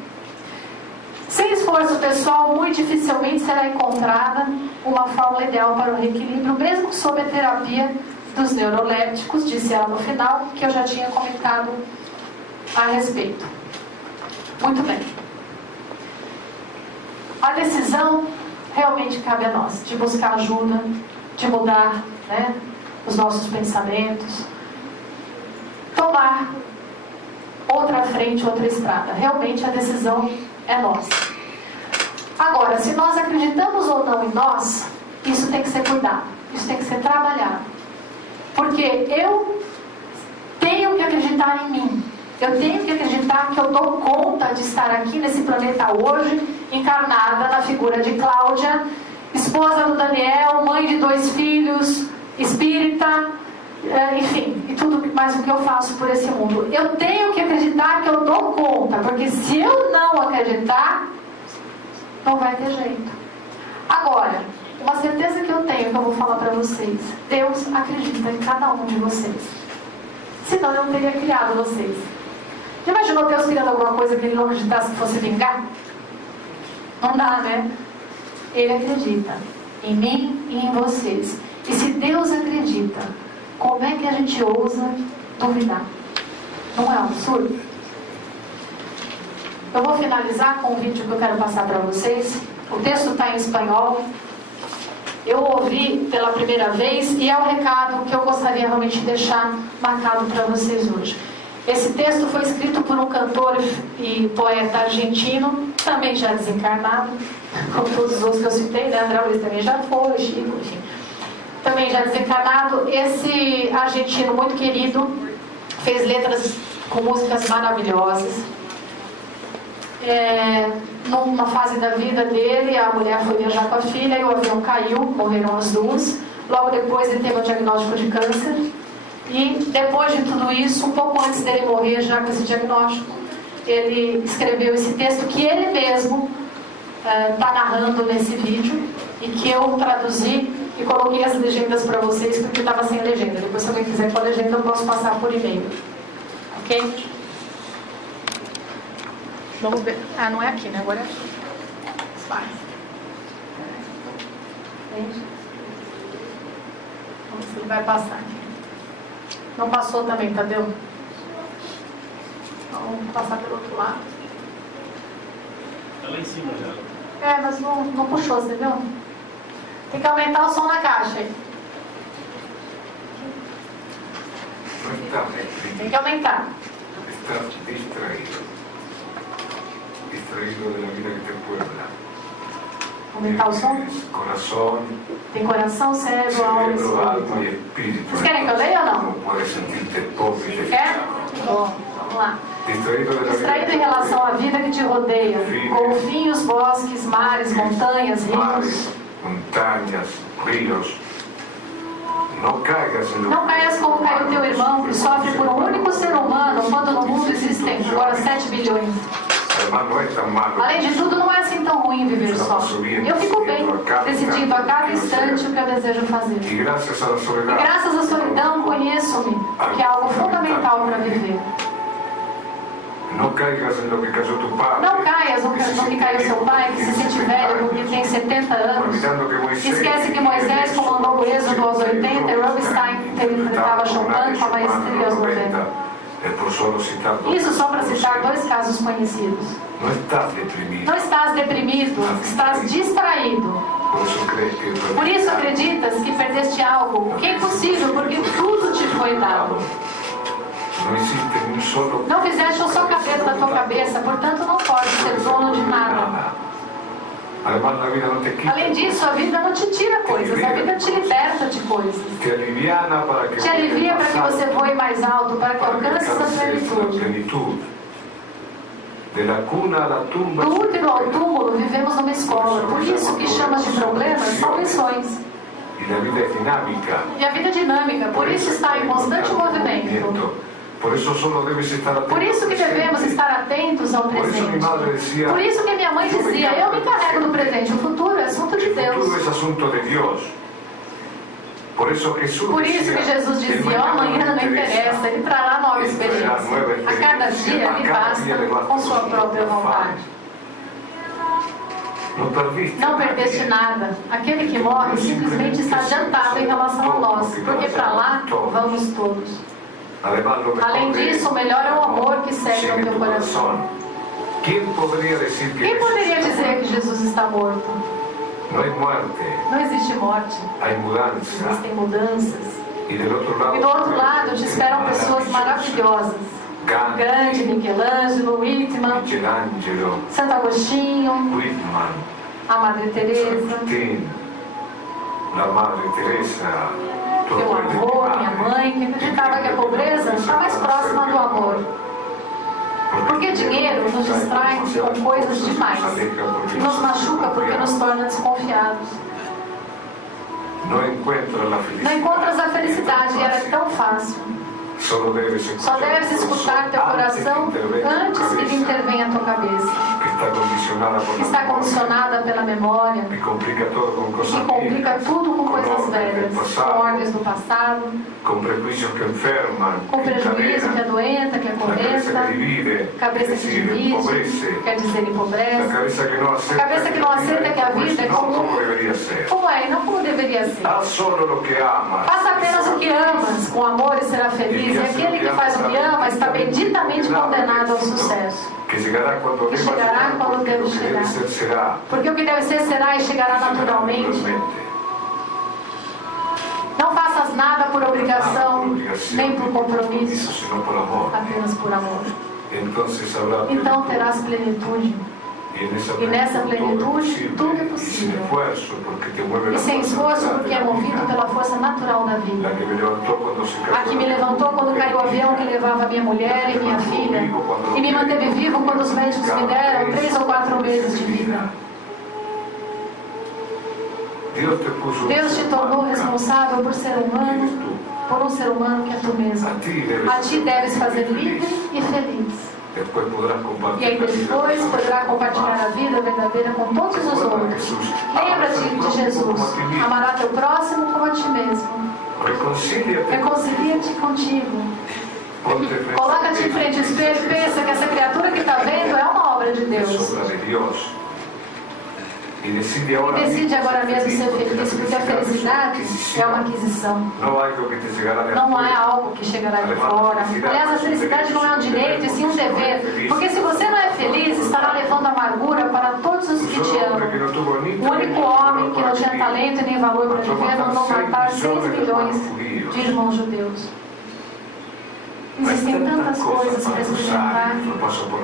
Sem esforço pessoal, muito dificilmente será encontrada uma fórmula ideal para o reequilíbrio, mesmo sob a terapia dos neurolépticos, disse ela no final, que eu já tinha comentado a respeito. Muito bem. A decisão realmente cabe a nós, de buscar ajuda, de mudar, né, os nossos pensamentos, tomar outra frente, outra estrada. Realmente a decisão é nossa. Agora, se nós acreditamos ou não em nós, isso tem que ser cuidado, isso tem que ser trabalhado. Porque eu tenho que acreditar em mim. Eu tenho que acreditar que eu dou conta de estar aqui nesse planeta hoje, encarnada na figura de Cláudia, esposa do Daniel, mãe de 2 filhos, espírita, enfim, e tudo mais o que eu faço por esse mundo. Eu tenho que acreditar que eu dou conta, porque se eu não acreditar, não vai ter jeito. Agora, uma certeza que eu tenho, que eu vou falar para vocês: Deus acredita em cada um de vocês. Senão eu não teria criado vocês. Já imaginou Deus criando alguma coisa que ele não acreditasse que fosse vingar? Não dá, né? Ele acredita em mim e em vocês. E se Deus acredita, como é que a gente ousa duvidar? Não é um absurdo? Eu vou finalizar com um vídeo que eu quero passar para vocês. O texto está em espanhol. Eu ouvi pela primeira vez e é o recado que eu gostaria realmente de deixar marcado para vocês hoje. Esse texto foi escrito por um cantor e poeta argentino, também já desencarnado, como todos os outros que eu citei, né? André Luiz também já foi, Chico, enfim. Também já desencarnado. Esse argentino muito querido fez letras com músicas maravilhosas. Numa fase da vida dele, a mulher foi viajar com a filha e o avião caiu, morreram as duas. Logo depois ele teve o diagnóstico de câncer. E depois de tudo isso, um pouco antes dele morrer, já com esse diagnóstico, ele escreveu esse texto que ele mesmo está narrando nesse vídeo e que eu traduzi e coloquei as legendas para vocês porque estava sem legenda. Depois, se alguém quiser com a legenda, eu posso passar por e-mail. Ok? Vamos ver. Ah, não é aqui, né? Agora é aqui. Vai. Vamos ver se ele vai passar aqui. Não passou também, Tadeu? Vamos passar pelo outro lado. Está lá em cima já. Mas não puxou, você viu? Tem que aumentar o som na caixa aí. Tem que aumentar. Estás distraído. Distraído de la vida que te puebla. Aumentar o som? Tienes corazón, Tem coração, cérebro, alma e cerebro, alma espírito. y espíritu. ¿Ustedes quieren que eu leia ou não? No puedes sentirte pobre y Quer? desdichado. Bom, vamos lá. Distraído de la vida Distraído em relação à vida que te rodeia, golfinhos, bosques, mares, montanhas, rios. mares, montañas, ríos. No caigas en lo Não caias como caiu teu irmão, que sofre por um único ser humano, quando no mundo existem agora 7 bilhões. Además, no es tan malo. Além de tudo, não é assim tão ruim viver só. Eu fico bem, decidindo a cada instante o que eu desejo fazer. Y gracias a la E soledad, graças à solidão, conheço-me, que é algo fundamental para viver. no caigas en lo que cayó tu padre. Não caias no que caiu seu pai, que se sente velho porque tem 70 anos. Olvidando que Moisés, Esquece que Moisés comandou o êxodo aos 80 e Rubinstein interpretava Chopin com a maestria aos 90. Isso só para citar 2 casos conhecidos. Não estás deprimido. Não estás deprimido, estás distraído. Por isso acreditas que perdeste algo, o que é impossível, porque tudo te foi dado. Não fizeste um só cabelo da tua cabeça, portanto não pode ser dono de nada. Além disso, a vida não te tira coisas, a vida te liberta de coisas. Te alivia para que você voe mais alto, para que alcances a plenitude. Do útero ao túmulo vivemos numa escola, por isso que chamas de problemas são lições. E a vida é dinâmica, por isso está em constante movimento. Por isso que devemos estar atentos ao presente. Por isso que minha mãe dizia, eu me encarrego do presente, o futuro é assunto de Deus. Por isso que Jesus dizia, amanhã não interessa, Ele trará nova experiência. A cada dia Ele basta com sua própria vontade. Não perdeste nada. Aquele que morre simplesmente está adiantado em relação a nós, porque para lá vamos todos. Além disso, o melhor é o amor que segue no teu coração. Quem poderia dizer que Jesus está morto? Não existe morte. Existem mudanças. E do outro lado te esperam pessoas maravilhosas. Gandhi, Michelangelo, Whitman, Santo Agostinho, a Madre Teresa, teu avô, minha mãe, que acreditava que a pobreza está mais próxima do amor. Porque dinheiro nos distrai com coisas demais e nos machuca porque nos torna desconfiados. Não encontras a felicidade e ela é tão fácil. Só deves escutar teu coração antes que ele intervenha a tua cabeça. Que está condicionada pela memória. E complica tudo com coisas velhas. Com ordens do passado. Com prejuízo que adoenta, que acorrenta. Cabeça que divide, quer dizer empobrece. Cabeça que não aceita que a vida é como é e não como deveria ser. Faça apenas o que amas, com amor e será feliz. E aquele que faz o que ama está benditamente condenado ao sucesso. Que chegará quando deve chegar. Porque o que deve ser será e chegará naturalmente. Não faças nada por obrigação, nem por compromisso, sino por amor. apenas por amor. Entonces habrá Então plenitud. terás plenitude. E nessa plenitude, tudo é possível. E sem esforço, porque é movido pela força natural da vida. A que me levantou quando caiu o avião que levava minha mulher e minha filha, e me manteve vivo quando os médicos me deram 3 ou 4 meses de vida. Deus te tornou responsável por ser humano, por um ser humano que é tu mesmo. A ti deves fazer livre e feliz. E aí depois poderá compartilhar a vida verdadeira com todos os outros. Lembra-te de Jesus. Amará teu próximo como a ti mesmo. Reconcilia-te contigo. Coloca-te em frente ao espelho e pensa que essa criatura que está vendo é uma obra de Deus. E decide agora mesmo ser feliz, porque a felicidade é uma aquisição. Não é algo que chegará de fora. Aliás, a felicidade não é um direito, e sim um dever. Porque se você não é feliz, estará levando amargura para todos os que te amam. O único homem que não tinha talento nem valor para viver mandou matar 6 milhões de irmãos judeus. Existem tantas coisas para experimentar,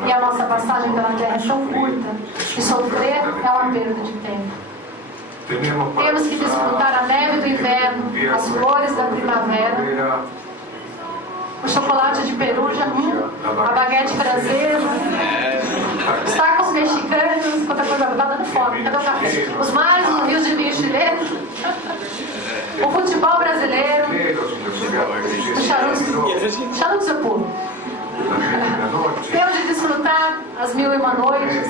e a nossa passagem pela terra é tão curta, e sofrer é uma perda de tempo. Temos que desfrutar a neve do inverno, as flores da primavera, o chocolate de peruja, a baguete francesa, os tacos mexicanos, quanta coisa, tá dando fome, cadê o café? Os mares, os rios de vinho chileno, o futebol brasileiro, o charuto seu povo. Temos de desfrutar as 1001 noites,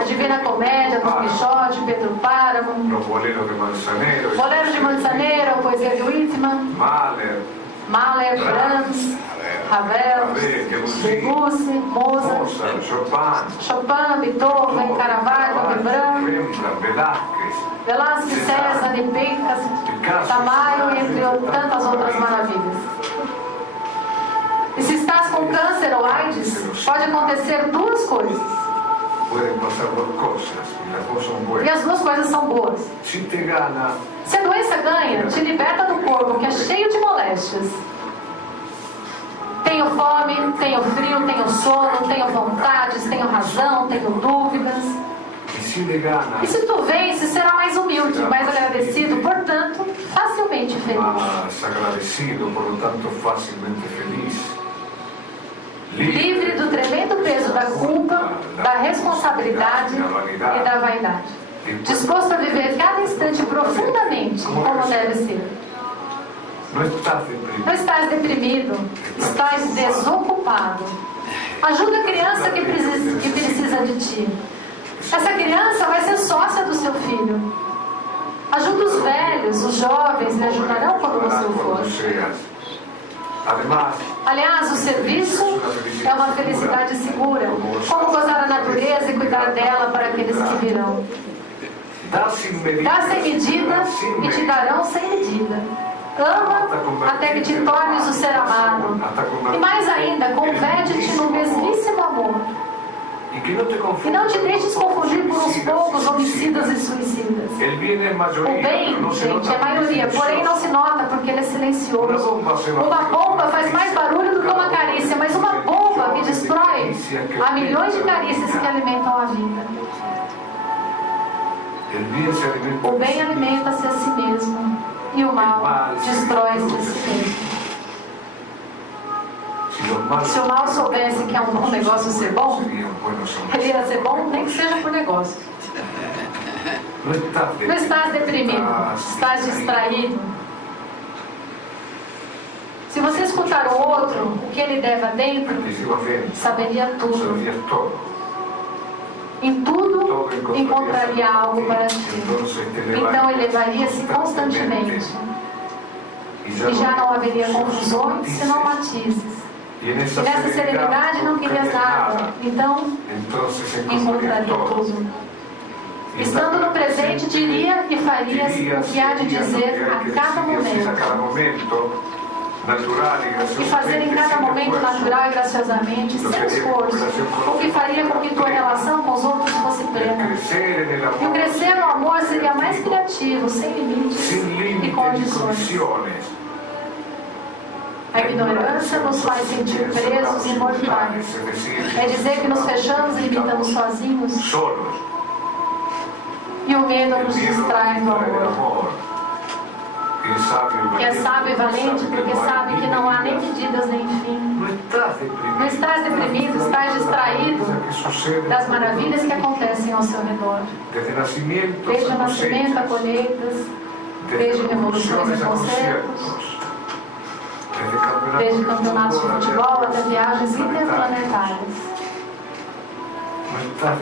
a Divina Comédia, Don Quixote, Pedro Páramo, Bolero de Manzanero, a poesia de Whitman, Mahler, Brahms, Ravel, Debussy, Mozart, Chopin, Beethoven, Caravaggio, Rembrandt, Velázquez, César, Picasso, Tamayo, entre tantas outras maravilhas. E se estás com câncer ou AIDS, pode acontecer 2 coisas. E as 2 coisas são boas. Se a doença ganha, te liberta do corpo, que é cheio de moléstias. Tenho fome, tenho frio, tenho sono, tenho vontades, tenho razão, tenho dúvidas. E se tu vences, será mais humilde, mais agradecido, portanto, facilmente feliz. Livre do tremendo peso da culpa, da responsabilidade e da vaidade. Disposto a viver cada instante profundamente, como deve ser. Não estás deprimido, estás desocupado. Ajuda a criança que precisa de ti. Essa criança vai ser sócia do seu filho. Ajuda os velhos, os jovens lhe ajudarão quando você o for. Aliás, o serviço é uma felicidade segura, como gozar a natureza e cuidar dela para aqueles que virão. Dá sem medida e te darão sem medida. Ama até que te tornes o ser amado. E mais ainda, converte-te no mesmíssimo amor. E não te deixes confundir por uns poucos homicidas e suicidas. O bem, gente, é maioria, porém não se nota porque ele é silencioso. Uma bomba faz mais barulho do que uma carícia, mas uma bomba que destrói há milhões de carícias que alimentam a vida. O bem alimenta-se a si mesmo e o mal destrói-se a si mesmo. Se o mal soubesse que é um bom negócio ser bom, ele ia ser bom nem que seja por negócio. Não estás deprimido, estás distraído. Se você escutar o outro, o que ele deve adentro, saberia tudo. Em tudo encontraria algo para ti. Então elevaria-se constantemente. E já não haveria confusões, senão matizes. E nessa serenidade não querias nada. Então encontraria tudo. Estando no presente, diria e farias o que há de dizer a cada momento. E fazer em cada momento natural e graciosamente, sem esforço, o que faria com que tua relação com os outros fosse plena. E o crescer no amor seria mais criativo, sem limites e condições. A ignorância nos faz sentir presos e mortais. É dizer que nos fechamos e limitamos sozinhos. solos. E o medo El nos miedo distrai do distrae del amor. amor. Que é sábio e valente porque sabe que não há nem medidas nem fim. Não estás deprimido, estás distraído das maravilhas que acontecem ao seu redor. Desde o nascimento a colheitas, desde revoluções e concertos, desde campeonatos de futebol até viagens interplanetárias.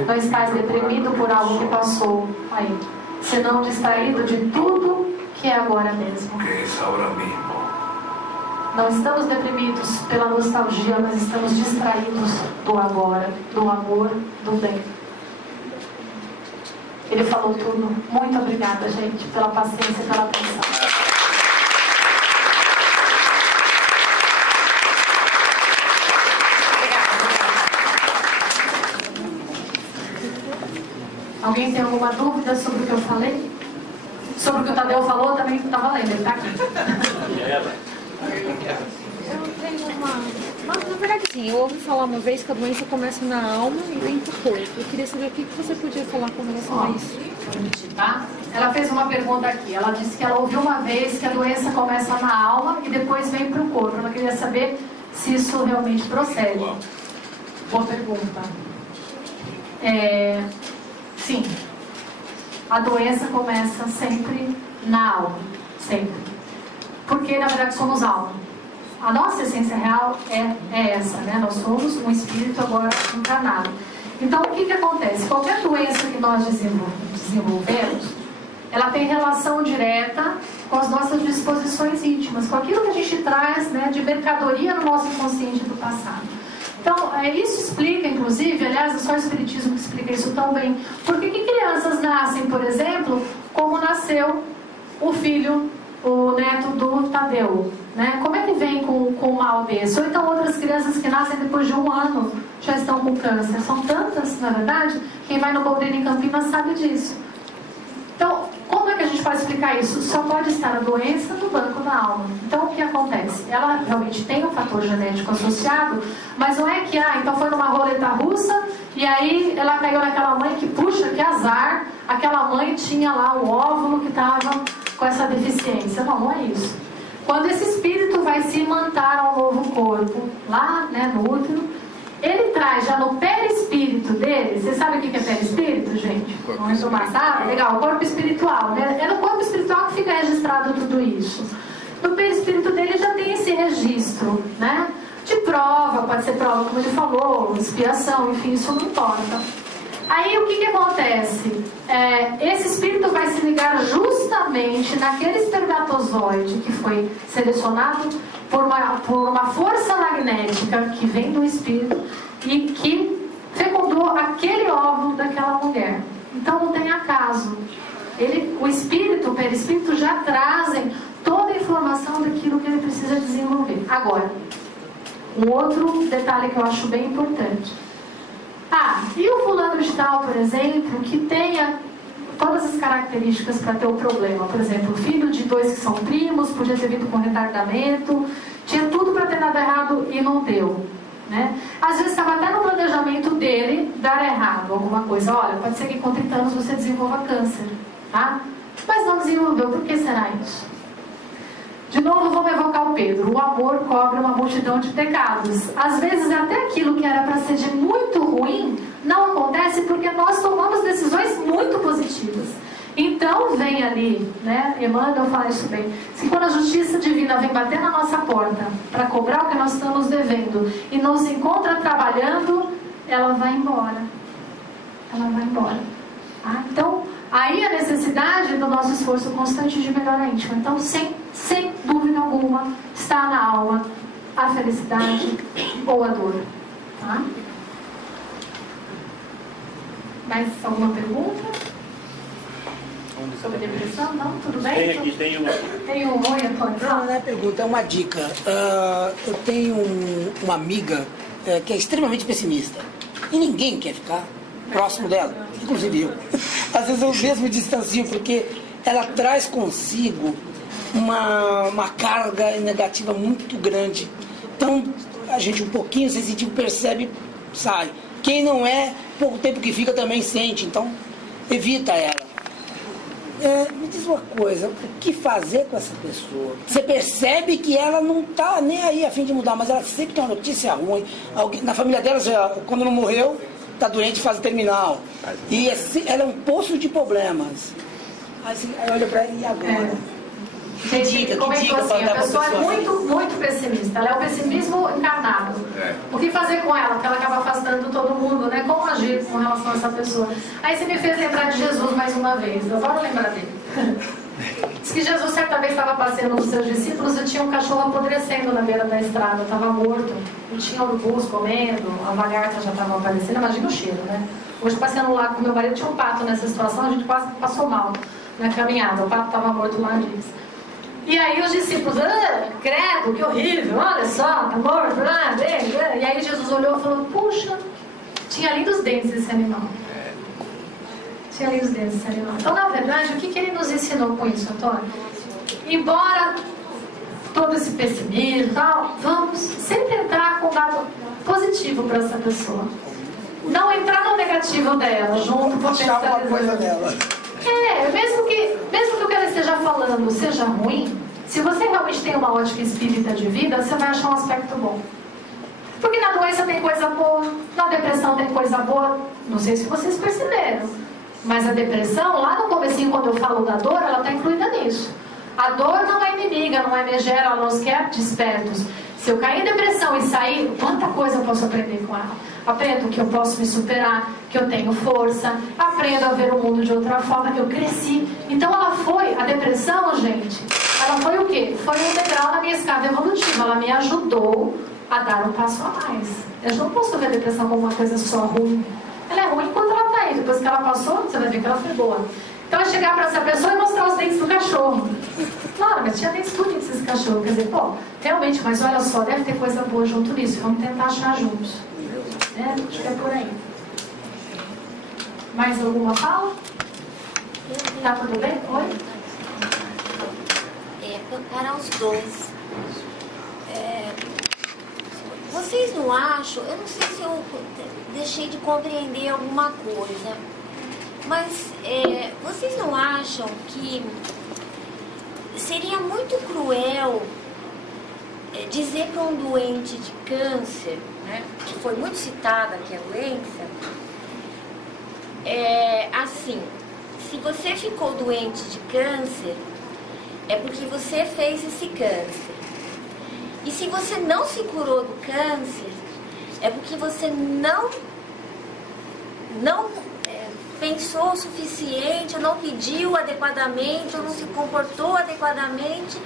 Não estás deprimido por algo que passou aí, senão distraído de tudo que é agora mesmo. Não estamos deprimidos pela nostalgia, mas estamos distraídos do agora, do amor, do bem. Ele falou tudo. Muito obrigada, gente, pela paciência e pela atenção. Alguém tem alguma dúvida sobre o que eu falei? Sobre o que o Tadeu falou, também está valendo, ele está aqui. Eu tenho uma... Na verdade, sim, eu ouvi falar uma vez que a doença começa na alma e vem para o corpo. Eu queria saber o que você podia falar com relação a isso. Tá? Ela fez uma pergunta aqui. Ela disse que ela ouviu uma vez que a doença começa na alma e depois vem para o corpo. Ela queria saber se isso realmente procede. Boa pergunta. Sim. A doença começa sempre na alma. Sempre. Porque, na verdade, somos alma. A nossa essência real é essa, né? Nós somos um espírito agora encarnado. Então, o que acontece? Qualquer doença que nós desenvolvemos, ela tem relação direta com as nossas disposições íntimas, com aquilo que a gente traz, né, de mercadoria no nosso inconsciente do passado. Então, isso explica, inclusive, aliás, é só o Espiritismo que explica isso tão bem. Por que crianças nascem, por exemplo, como nasceu o filho, o neto do Tadeu? Né? Como é que vem com um mal desse? Ou então outras crianças que nascem depois de 1 ano já estão com câncer. São tantas, na verdade. Quem vai no Boldrini em Campinas sabe disso. Então, como é que a gente pode explicar isso? Só pode estar a doença no banco da alma. Então, o que acontece? Ela realmente tem um fator genético associado, mas não é que, então foi numa roleta russa e aí ela caiu naquela mãe que, puxa, que azar, aquela mãe tinha lá um óvulo que estava com essa deficiência. Não, não é isso. Quando esse espírito vai se imantar ao novo corpo, lá, né, no útero, ele traz já no perispírito dele. Você sabe o que é perispírito, gente? Vamos tomar, sabe? Legal, o corpo espiritual, né? É no corpo espiritual que fica registrado tudo isso. No perispírito dele já tem esse registro, né? De prova, pode ser prova, como ele falou, expiação, enfim, isso não importa. Aí o que acontece? Esse espírito vai se ligar justamente naquele espermatozoide que foi selecionado por uma força magnética que vem do espírito e que fecundou aquele óvulo daquela mulher. Então não tem acaso. O espírito, o perispírito já trazem toda a informação daquilo que ele precisa desenvolver. Agora, um outro detalhe que eu acho bem importante. E o fulano de tal, por exemplo, que tenha todas as características para ter o problema. Por exemplo, filho de 2 que são primos, podia ter vindo com retardamento, tinha tudo para ter dado errado e não deu. Né? Às vezes estava até no planejamento dele dar errado alguma coisa. Olha, pode ser que com 30 anos você desenvolva câncer. Tá? Mas não desenvolveu. Por que será isso? De novo, vamos evocar o Pedro. O amor cobre uma multidão de pecados. Às vezes, até aquilo que era para ser de muito ruim, não acontece porque nós tomamos decisões muito positivas. Então, vem ali, né? Emmanuel fala isso bem. Se quando a justiça divina vem bater na nossa porta para cobrar o que nós estamos devendo e não se encontra trabalhando, ela vai embora. Ela vai embora. Então, aí a necessidade do nosso esforço constante de melhora íntima. Então, sem dúvida alguma, está na alma a felicidade ou a dor. Tá? Mais alguma pergunta? Sobre depressão? Não? Tudo bem? Tem aqui, tem uma. Tem um oi, Antônio. Não é pergunta, é uma dica. Eu tenho uma amiga que é extremamente pessimista. E ninguém quer ficar próximo dela, inclusive eu. Às vezes eu mesmo distancio, porque ela traz consigo uma carga negativa muito grande. Então, a gente um pouquinho sensitivo percebe, sai. Quem não é, pouco tempo que fica também sente, então evita ela. Me diz uma coisa, o que fazer com essa pessoa? Você percebe que ela não está nem aí a fim de mudar, mas ela sempre tem uma notícia ruim. Alguém, na família dela, já, quando não morreu, está doente de fase terminal. E ela é um poço de problemas. Aí olha para ela, e agora? Gente, comentou assim, a pessoa é muito pessimista. Ela é o pessimismo encarnado. O que fazer com ela? Porque ela acaba afastando todo mundo, né? Como agir com relação a essa pessoa? Aí você me fez lembrar de Jesus mais uma vez. Eu adoro lembrar dele. Diz que Jesus certa vez estava passeando com os seus discípulos e tinha um cachorro apodrecendo na beira da estrada. Estava morto. E tinha urubus comendo, a lagarta já estava aparecendo. Imagina o cheiro, né? Hoje, passeando lá com meu marido, tinha um pato nessa situação. A gente quase passou mal na caminhada. O pato estava morto lá disso. E aí os discípulos, credo, que horrível, olha só, tá morto, E aí Jesus olhou e falou, puxa, tinha lindos dentes esse animal. Tinha lindos dentes esse animal. Então, na verdade, o que ele nos ensinou com isso, Antônio? Embora todo esse pessimismo e tal, vamos sempre entrar com um dado positivo para essa pessoa. Não entrar no negativo dela, junto com alguma coisa dela. Mesmo que o que ela esteja falando seja ruim, se você realmente tem uma ótica espírita de vida, você vai achar um aspecto bom. Porque na doença tem coisa boa, na depressão tem coisa boa. Não sei se vocês perceberam, mas a depressão, lá no comecinho, quando eu falo da dor, ela está incluída nisso. A dor não é inimiga, não é megera, ela nos quer despertos. Se eu cair em depressão e sair, quanta coisa eu posso aprender com ela? Aprendo que eu posso me superar, que eu tenho força, aprendo a ver o mundo de outra forma, eu cresci. Então ela foi, a depressão, gente, ela foi o quê? Foi um degrau na minha escada evolutiva, ela me ajudou a dar um passo a mais. Eu não posso ver a depressão como uma coisa só ruim. Ela é ruim enquanto ela está aí, depois que ela passou, você vai ver que ela foi boa. Então é chegar para essa pessoa e mostrar os dentes do cachorro. Claro, mas tinha dentes bonitos esse cachorro. Quer dizer, realmente, mas olha só, deve ter coisa boa junto nisso. Vamos tentar achar juntos. Acho que é por aí. Mais alguma fala? Tá tudo bem? Oi? Para os dois. Vocês não acham, eu não sei se eu deixei de compreender alguma coisa, mas vocês não acham que seria muito cruel dizer para um doente de câncer, né, que foi muito citada aqui a doença, assim, se você ficou doente de câncer, é porque você fez esse câncer. E se você não se curou do câncer, é porque você não pensou o suficiente, ou não pediu adequadamente, ou não se comportou adequadamente.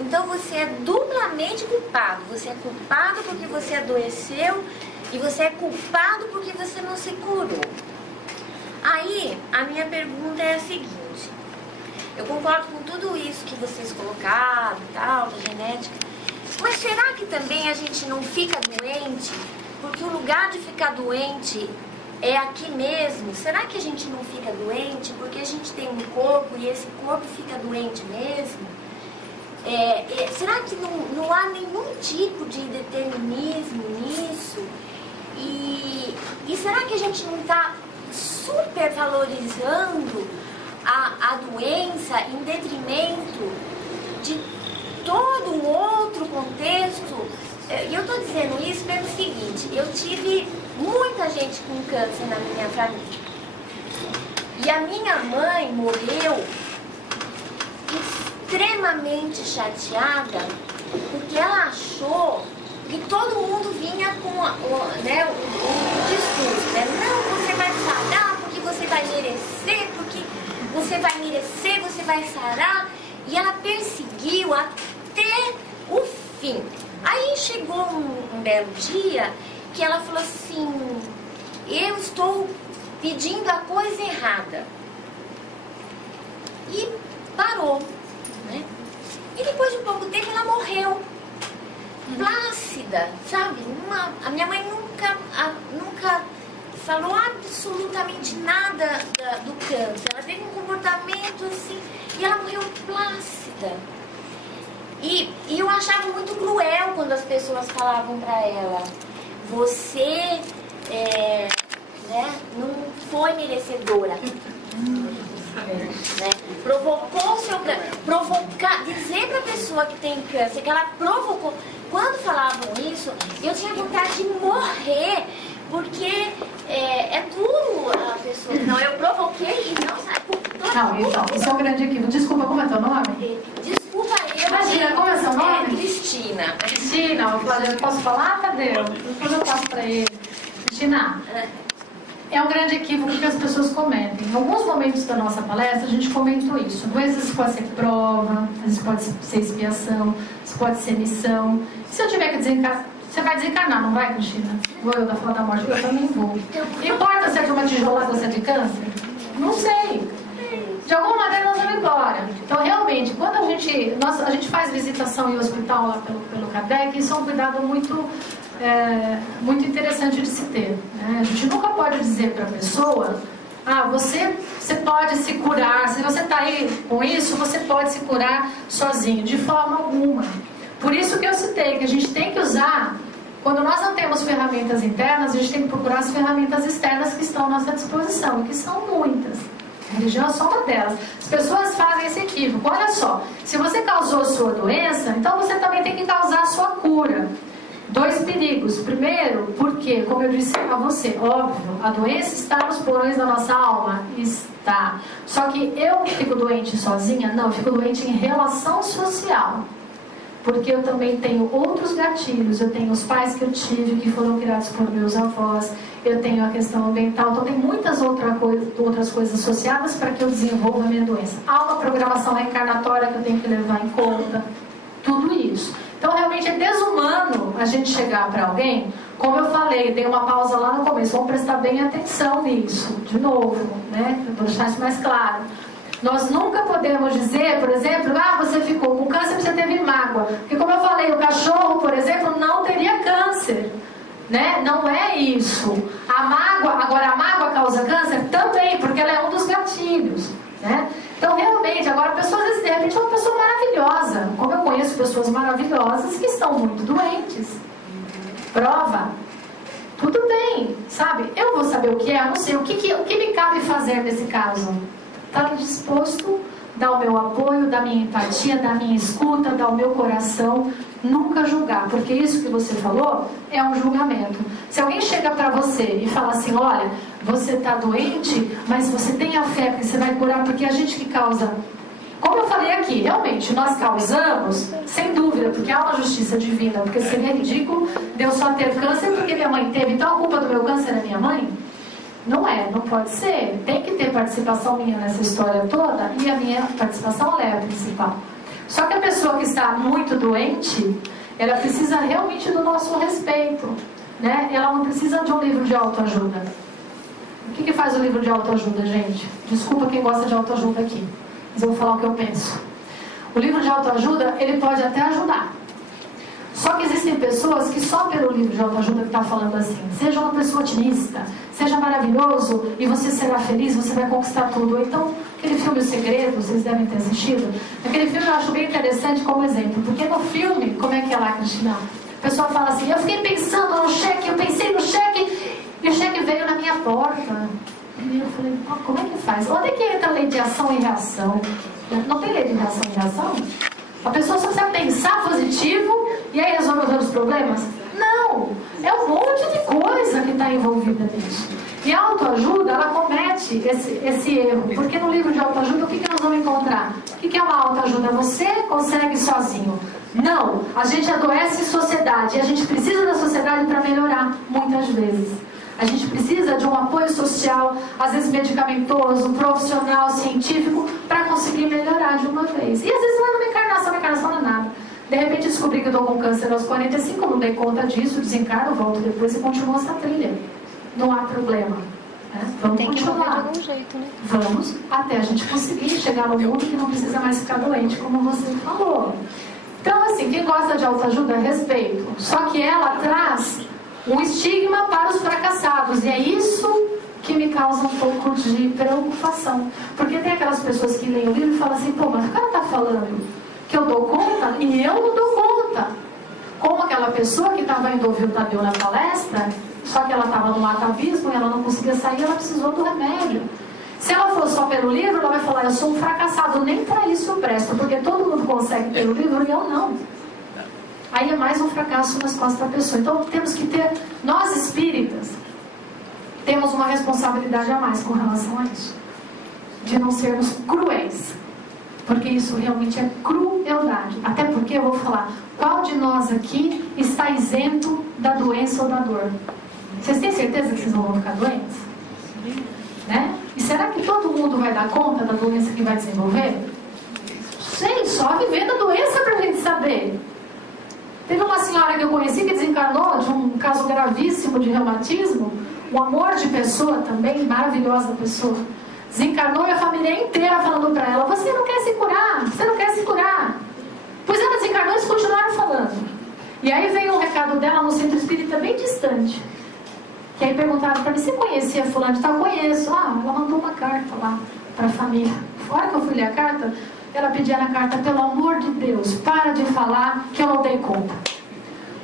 Então você é duplamente culpado. Você é culpado porque você adoeceu e você é culpado porque você não se curou. Aí, a minha pergunta é a seguinte. Eu concordo com tudo isso que vocês colocaram e tal, da genética. Mas será que também a gente não fica doente? Porque o lugar de ficar doente é aqui mesmo. Será que a gente não fica doente porque a gente tem um corpo e esse corpo fica doente mesmo? Será que não há nenhum tipo de determinismo nisso? E será que a gente não está supervalorizando a doença em detrimento de todo um outro contexto? E eu estou dizendo isso pelo seguinte, eu tive muita gente com câncer na minha família. E a minha mãe morreu extremamente chateada, porque ela achou que todo mundo vinha com o discurso, né? Não, você vai sarar porque você vai merecer, porque você vai merecer, você vai sarar. E ela perseguiu até o fim. Aí chegou um belo dia que ela falou assim, eu estou pedindo a coisa errada. E parou, né? E depois de um pouco tempo ela morreu. Plácida, sabe? A minha mãe nunca falou absolutamente nada do câncer. Ela teve um comportamento assim, e ela morreu plácida. E eu achava muito cruel quando as pessoas falavam para ela: você não foi merecedora. Né? Provocou o seu câncer. Dizer para a pessoa que tem câncer que ela provocou. Quando falavam isso, eu tinha vontade de morrer, porque é duro a pessoa. Não, eu provoquei e não sabe por toda. Não, então, isso é um grande equívoco. Desculpa, como é teu nome? Desculpa, eu. Imagina, como é seu nome? Cristina. Cristina, eu posso falar? Cadê? Depois eu passo para ele. Cristina, é um grande equívoco que as pessoas cometem. Em alguns momentos da nossa palestra, a gente comentou isso. Às vezes pode ser prova, às vezes pode ser expiação, às vezes pode ser missão. Se eu tiver que desencarnar, você vai desencarnar, não vai, Cristina? Vou eu da fala da morte, eu também vou. Importa se é de uma tijolada ou se é de câncer? Não sei. De alguma maneira nós vamos embora. Então, realmente, quando a gente faz visitação em hospital lá pelo Kardec, isso é um cuidado muito interessante de se ter. Né? A gente nunca pode dizer para a pessoa: você pode se curar, se você está aí com isso, você pode se curar sozinho, de forma alguma. Por isso que eu citei que a gente tem que usar, quando nós não temos ferramentas internas, a gente tem que procurar as ferramentas externas que estão à nossa disposição, e que são muitas. A religião é só uma delas. As pessoas fazem esse equívoco. Olha só, se você causou sua doença, então você também tem que causar a sua cura. 2 perigos. Primeiro, porque, como eu disse a você, óbvio, a doença está nos porões da nossa alma? Está. Só que eu fico doente sozinha? Não, eu fico doente em relação social. Porque eu também tenho outros gatilhos. Eu tenho os pais que eu tive, que foram criados por meus avós. Eu tenho a questão ambiental. Então, tem muitas outras coisas associadas para que eu desenvolva a minha doença. Há uma programação reencarnatória que eu tenho que levar em conta. Tudo isso. Então, realmente é desumano a gente chegar para alguém, como eu falei, dei uma pausa lá no começo, vamos prestar bem atenção nisso, de novo, né? Vou deixar isso mais claro. Nós nunca podemos dizer, por exemplo, você ficou com câncer, você teve mágoa. Porque, como eu falei, o cachorro, por exemplo, não teria câncer, né? Não é isso. Agora a mágoa causa câncer? Também, porque ela é um dos gatilhos, né? Então, realmente, agora a pessoa, às vezes, de repente, é uma pessoa maravilhosa. Como eu conheço pessoas maravilhosas que estão muito doentes. Prova. Tudo bem, sabe? Eu vou saber o que é, eu não sei. O que me cabe fazer nesse caso? Estar disposto, dar o meu apoio, dar minha empatia, dar minha escuta, dar o meu coração. Nunca julgar, porque isso que você falou é um julgamento. Se alguém chega para você e fala assim: olha, você está doente, mas você tenha fé porque você vai curar, porque a gente que causa. Como eu falei aqui, realmente, nós causamos, sem dúvida, porque há uma justiça divina, porque seria ridículo de eu só ter câncer porque minha mãe teve, então a culpa do meu câncer é minha mãe? Não é, não pode ser. Tem que ter participação minha nessa história toda, e a minha participação é a principal. Só que a pessoa que está muito doente, ela precisa realmente do nosso respeito, né? Ela não precisa de um livro de autoajuda. O que faz o livro de autoajuda, gente? Desculpa quem gosta de autoajuda aqui, mas eu vou falar o que eu penso. O livro de autoajuda, ele pode até ajudar. Só que existem pessoas que só pelo livro de autoajuda que está falando assim: seja uma pessoa otimista, seja maravilhoso e você será feliz, você vai conquistar tudo. Ou então, aquele filme O Segredo, vocês devem ter assistido. Aquele filme eu acho bem interessante como exemplo, porque no filme, como é que é lá, Cristina? A pessoa fala assim: eu fiquei pensando no cheque, eu pensei no cheque e o cheque veio na minha porta. E eu falei: como é que faz? Onde é que entra a lei de ação e reação? Não tem lei de ação e reação? A pessoa só precisa pensar positivo e aí resolve todos os problemas? Não! É um monte de coisa que está envolvida nisso. E a autoajuda, ela comete esse erro. Porque no livro de autoajuda, o que nós vamos encontrar? O que é uma autoajuda? Você consegue sozinho. Não! A gente adoece em sociedade. E a gente precisa da sociedade para melhorar, muitas vezes. A gente precisa de um apoio social, às vezes medicamentoso, profissional, científico, para conseguir melhorar de uma vez. E às vezes não é uma encarnação não é nada. De repente descobri que eu estou com câncer aos 45, não dei conta disso, desencarno, volto depois e continuo essa trilha. Não há problema. Né? Vamos Tem que continuar. morrer de algum jeito, né? Vamos até a gente conseguir chegar no mundo que não precisa mais ficar doente, como você falou. Então, assim, quem gosta de autoajuda, respeito. Só que ela traz um estigma para os fracassados. E é isso que me causa um pouco de preocupação. Porque tem aquelas pessoas que leem o livro e falam assim: pô, mas o cara está falando que eu dou conta e eu não dou conta. Como aquela pessoa que estava indo ouvir o Tadeu na palestra, só que ela estava no atavismo e ela não conseguia sair, ela precisou do remédio. Se ela for só pelo livro, ela vai falar, eu sou um fracassado, nem para isso eu presto, porque todo mundo consegue pelo livro e eu não. Aí é mais um fracasso nas costas da pessoa. Então temos que ter, nós espíritas, temos uma responsabilidade a mais com relação a isso. De não sermos cruéis. Porque isso realmente é crueldade. Até porque eu vou falar, qual de nós aqui está isento da doença ou da dor? Vocês têm certeza que vocês não vão ficar doentes? Né? E será que todo mundo vai dar conta da doença que vai desenvolver? Sei, só vivendo a doença para a gente saber. Teve uma senhora que eu conheci que desencarnou de um caso gravíssimo de reumatismo, um amor de pessoa também, maravilhosa pessoa. Desencarnou e a família inteira falando para ela, você não quer se curar, você não quer se curar. Pois ela desencarnou e eles continuaram falando. E aí veio um recado dela no centro espírita bem distante. Que aí perguntaram para mim, você conhecia fulano de tal? Conheço. Ah, ela mandou uma carta lá para a família. Fora que eu fui ler a carta, ela pedia na carta, pelo amor de Deus, para de falar que eu não dei conta.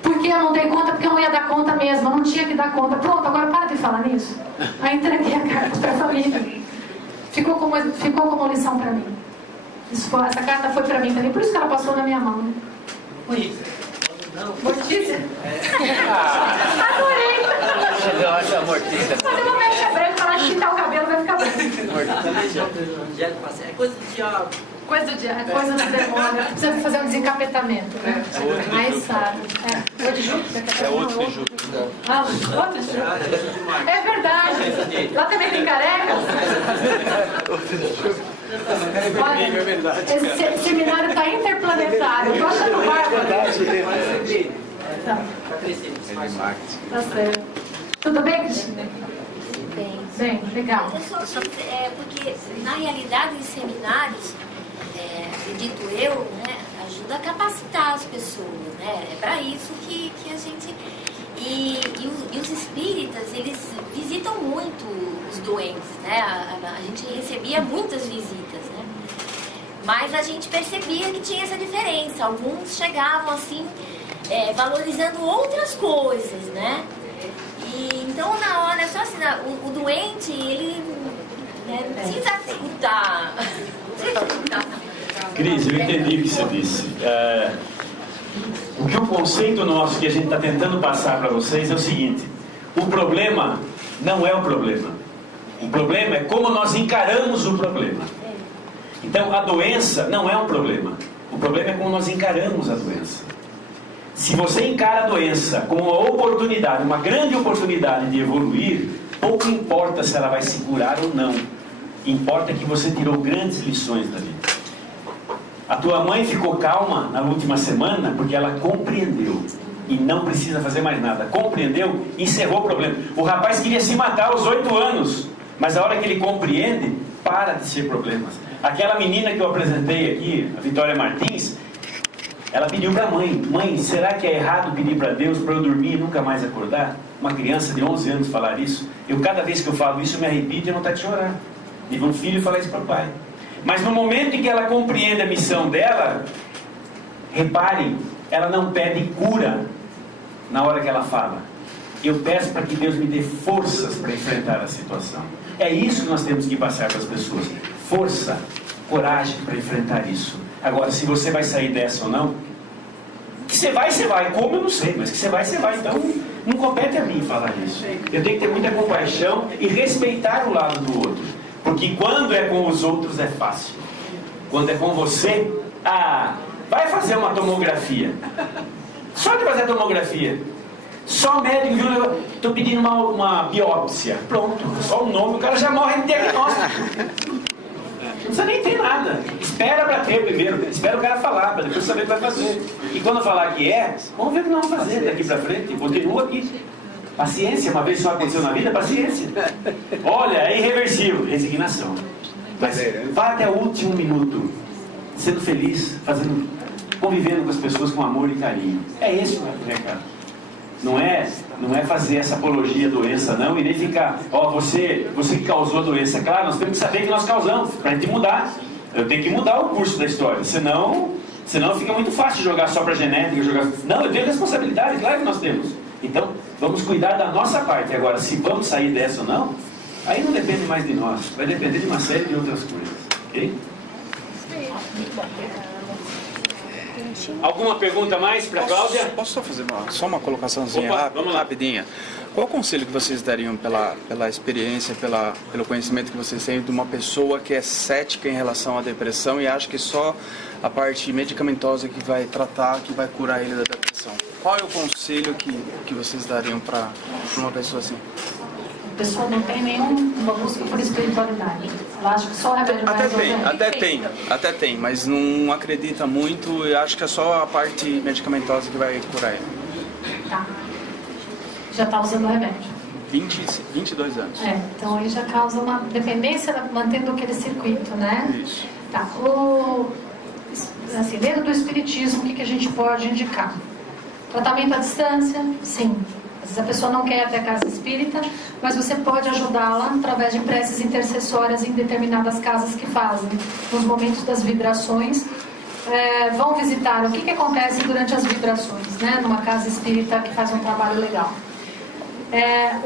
Por que eu não dei conta? Porque eu não ia dar conta mesmo, eu não tinha que dar conta. Pronto, agora para de falar nisso. Aí entreguei a carta para a família. Ficou como lição para mim. Essa carta foi para mim também, por isso que ela passou na minha mão. Né? Mortícia? Adorei! Fazer uma mecha branca para ela chitar o cabelo, vai ficar bom. É coisa do diabo. Coisa do diabo, coisa do demônio. Precisa fazer um desencapetamento, né? Aí sabe. É outro Júpiter? É outro de Júpiter. Ah, outro Júpiter. É verdade. Lá também tem carecas? Olha, esse seminário está interplanetário. Eu tô achando bárbaro. Tá. Tá certo. Tudo bem, Cristina? Bem, legal. Porque na realidade os seminários, acredito eu, né, ajuda a capacitar as pessoas, né? É para isso que a gente... E os espíritas, eles visitam muito os doentes, né? A gente recebia muitas visitas, né? Mas a gente percebia que tinha essa diferença. Alguns chegavam assim, valorizando outras coisas, né? E então na hora, só assim, o doente, ele não precisa escutar. Cris, eu entendi o que você disse. O conceito nosso que a gente está tentando passar para vocês é o seguinte: o problema não é o problema. O problema é como nós encaramos o problema. Então a doença não é um problema. O problema é como nós encaramos a doença. Se você encara a doença como uma oportunidade, uma grande oportunidade de evoluir, pouco importa se ela vai se curar ou não. Importa que você tirou grandes lições da vida. A tua mãe ficou calma na última semana porque ela compreendeu e não precisa fazer mais nada. Compreendeu, encerrou o problema. O rapaz queria se matar aos 8 anos, mas a hora que ele compreende, para de ser problemas. Aquela menina que eu apresentei aqui, a Vitória Martins, ela pediu para a mãe: mãe, será que é errado pedir para Deus para eu dormir e nunca mais acordar? Uma criança de 11 anos falar isso. Cada vez que eu falo isso, eu me arrepio e não está de chorar. E um filho falar isso para o pai. Mas no momento em que ela compreende a missão dela, reparem, ela não pede cura na hora que ela fala. Eu peço para que Deus me dê forças para enfrentar a situação. É isso que nós temos que passar para as pessoas. Força, coragem para enfrentar isso. Agora, se você vai sair dessa ou não, que você vai, você vai. Como eu não sei, mas que você vai, você vai. Então, não compete a mim falar isso. Eu tenho que ter muita compaixão e respeitar o lado do outro. Porque quando é com os outros é fácil. Quando é com você, vai fazer uma tomografia. Só de fazer a tomografia. Só o médico viu, estou pedindo uma biópsia. Pronto, só o nome, o cara já morre de diagnóstico. Não precisa nem ter nada. Espera para ter primeiro. Espera o cara falar, para depois saber o que vai fazer. E quando falar que vamos ver o que nós vamos fazer daqui para frente. Continua aqui. Paciência, uma vez só aconteceu na vida, paciência. Olha, é irreversível, resignação. Mas vá até o último minuto, sendo feliz, convivendo com as pessoas com amor e carinho. É esse o recado. Não é fazer essa apologia à doença, não, e nem ficar, você que causou a doença. Claro, nós temos que saber que nós causamos, para a gente mudar. Eu tenho que mudar o curso da história, senão Senão fica muito fácil jogar só para genética, jogar... Não, eu tenho responsabilidade, claro que nós temos. Então, vamos cuidar da nossa parte. Agora, se vamos sair dessa ou não, aí não depende mais de nós. Vai depender de uma série de outras coisas. Ok? Alguma pergunta mais para a Cláudia? Posso só fazer uma colocaçãozinha rapidinha? Qual o conselho que vocês dariam pela experiência, pelo conhecimento que vocês têm de uma pessoa que é cética em relação à depressão e acha que só a parte medicamentosa que vai tratar, que vai curar ele da depressão? Qual é o conselho que vocês dariam para uma pessoa assim? A pessoa não tem nenhuma busca por espiritualidade. Ela acha que só o remédio vai resolver. Até tem, mas não acredita muito e acha que é só a parte medicamentosa que vai curar ele. Tá. Já está usando o remédio. 22 anos. Então aí já causa uma dependência, mantendo aquele circuito, né? Isso. Tá. Assim, dentro do espiritismo, o que a gente pode indicar? Tratamento à distância? Sim. Às vezes a pessoa não quer ir até a casa espírita, mas você pode ajudá-la através de preces intercessórias em determinadas casas que fazem, nos momentos das vibrações. Vão visitar o que acontece durante as vibrações, né? Numa casa espírita que faz um trabalho legal.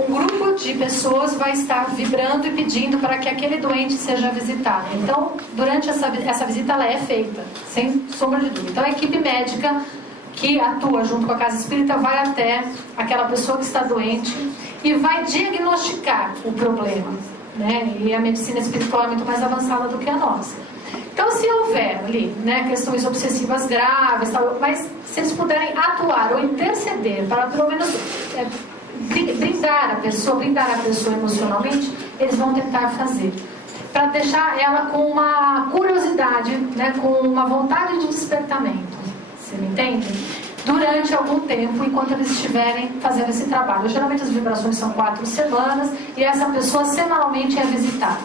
Um grupo de pessoas vai estar vibrando e pedindo para que aquele doente seja visitado. Então, durante essa visita, ela é feita, sem sombra de dúvida. Então, a equipe médica que atua junto com a casa espírita vai até aquela pessoa que está doente e vai diagnosticar o problema, né? E a medicina espiritual é muito mais avançada do que a nossa. Então, se houver ali, né, questões obsessivas graves, mas se eles puderem atuar ou interceder para pelo menos brindar a pessoa emocionalmente, eles vão tentar fazer. Para deixar ela com uma curiosidade, né, com uma vontade de despertamento. Você me entende? Durante algum tempo, enquanto eles estiverem fazendo esse trabalho. Geralmente as vibrações são 4 semanas e essa pessoa semanalmente é visitada.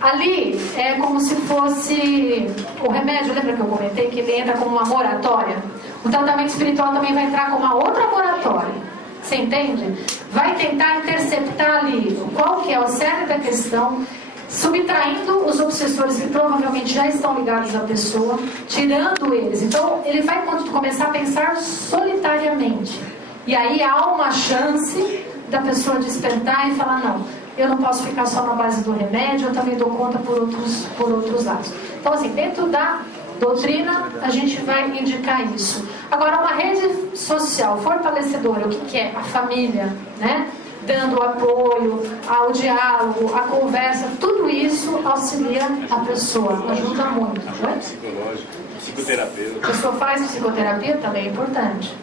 Ali é como se fosse o remédio, lembra que eu comentei que ele entra como uma moratória? O tratamento espiritual também vai entrar como uma outra moratória. Você entende? Vai tentar interceptar ali qual que é o cerne da questão, subtraindo os obsessores que provavelmente já estão ligados à pessoa, tirando eles. Então, ele vai começar a pensar solitariamente. E aí há uma chance da pessoa despertar e falar, não, eu não posso ficar só na base do remédio, eu também dou conta por outros lados. Então, assim, dentro da doutrina, a gente vai indicar isso. Agora, uma rede social fortalecedora, o que é? A família, né? Dando apoio, ao diálogo, à conversa, tudo isso auxilia a pessoa, ajuda muito. Né? Psicológico, psicoterapeuta. A pessoa faz psicoterapia, também é importante.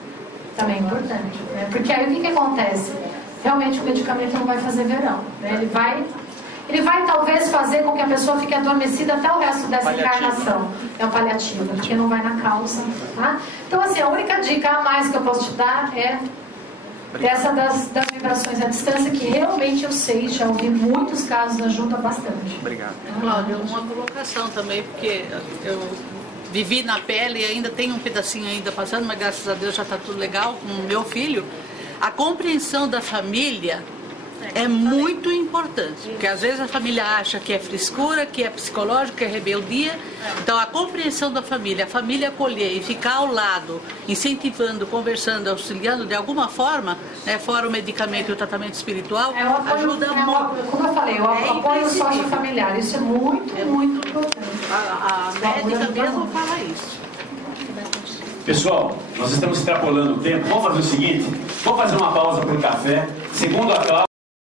Também é importante. Né? Porque aí o que acontece? Realmente o medicamento não vai fazer verão. Né? Ele vai talvez fazer com que a pessoa fique adormecida até o resto dessa encarnação. É o paliativo, porque não vai na causa. Tá? Então, assim, a única dica a mais que eu posso te dar é essa das vibrações à distância, que realmente eu sei, já ouvi muitos casos, ajuda bastante. Obrigado. Cláudia, uma colocação também, porque eu vivi na pele e ainda tem um pedacinho ainda passando, mas graças a Deus já está tudo legal com o meu filho. A compreensão da família é muito importante, porque às vezes a família acha que é frescura, que é psicológico, que é rebeldia. Então a compreensão da família, a família acolher e ficar ao lado, incentivando, conversando, auxiliando de alguma forma, né, fora o medicamento e o tratamento espiritual, ajuda muito. Como eu falei, o apoio sociofamiliar, isso é muito importante. A médica mesmo fala isso. Pessoal, nós estamos extrapolando o tempo. Vamos fazer o seguinte, vamos fazer uma pausa para o café. Segundo a Cláudia,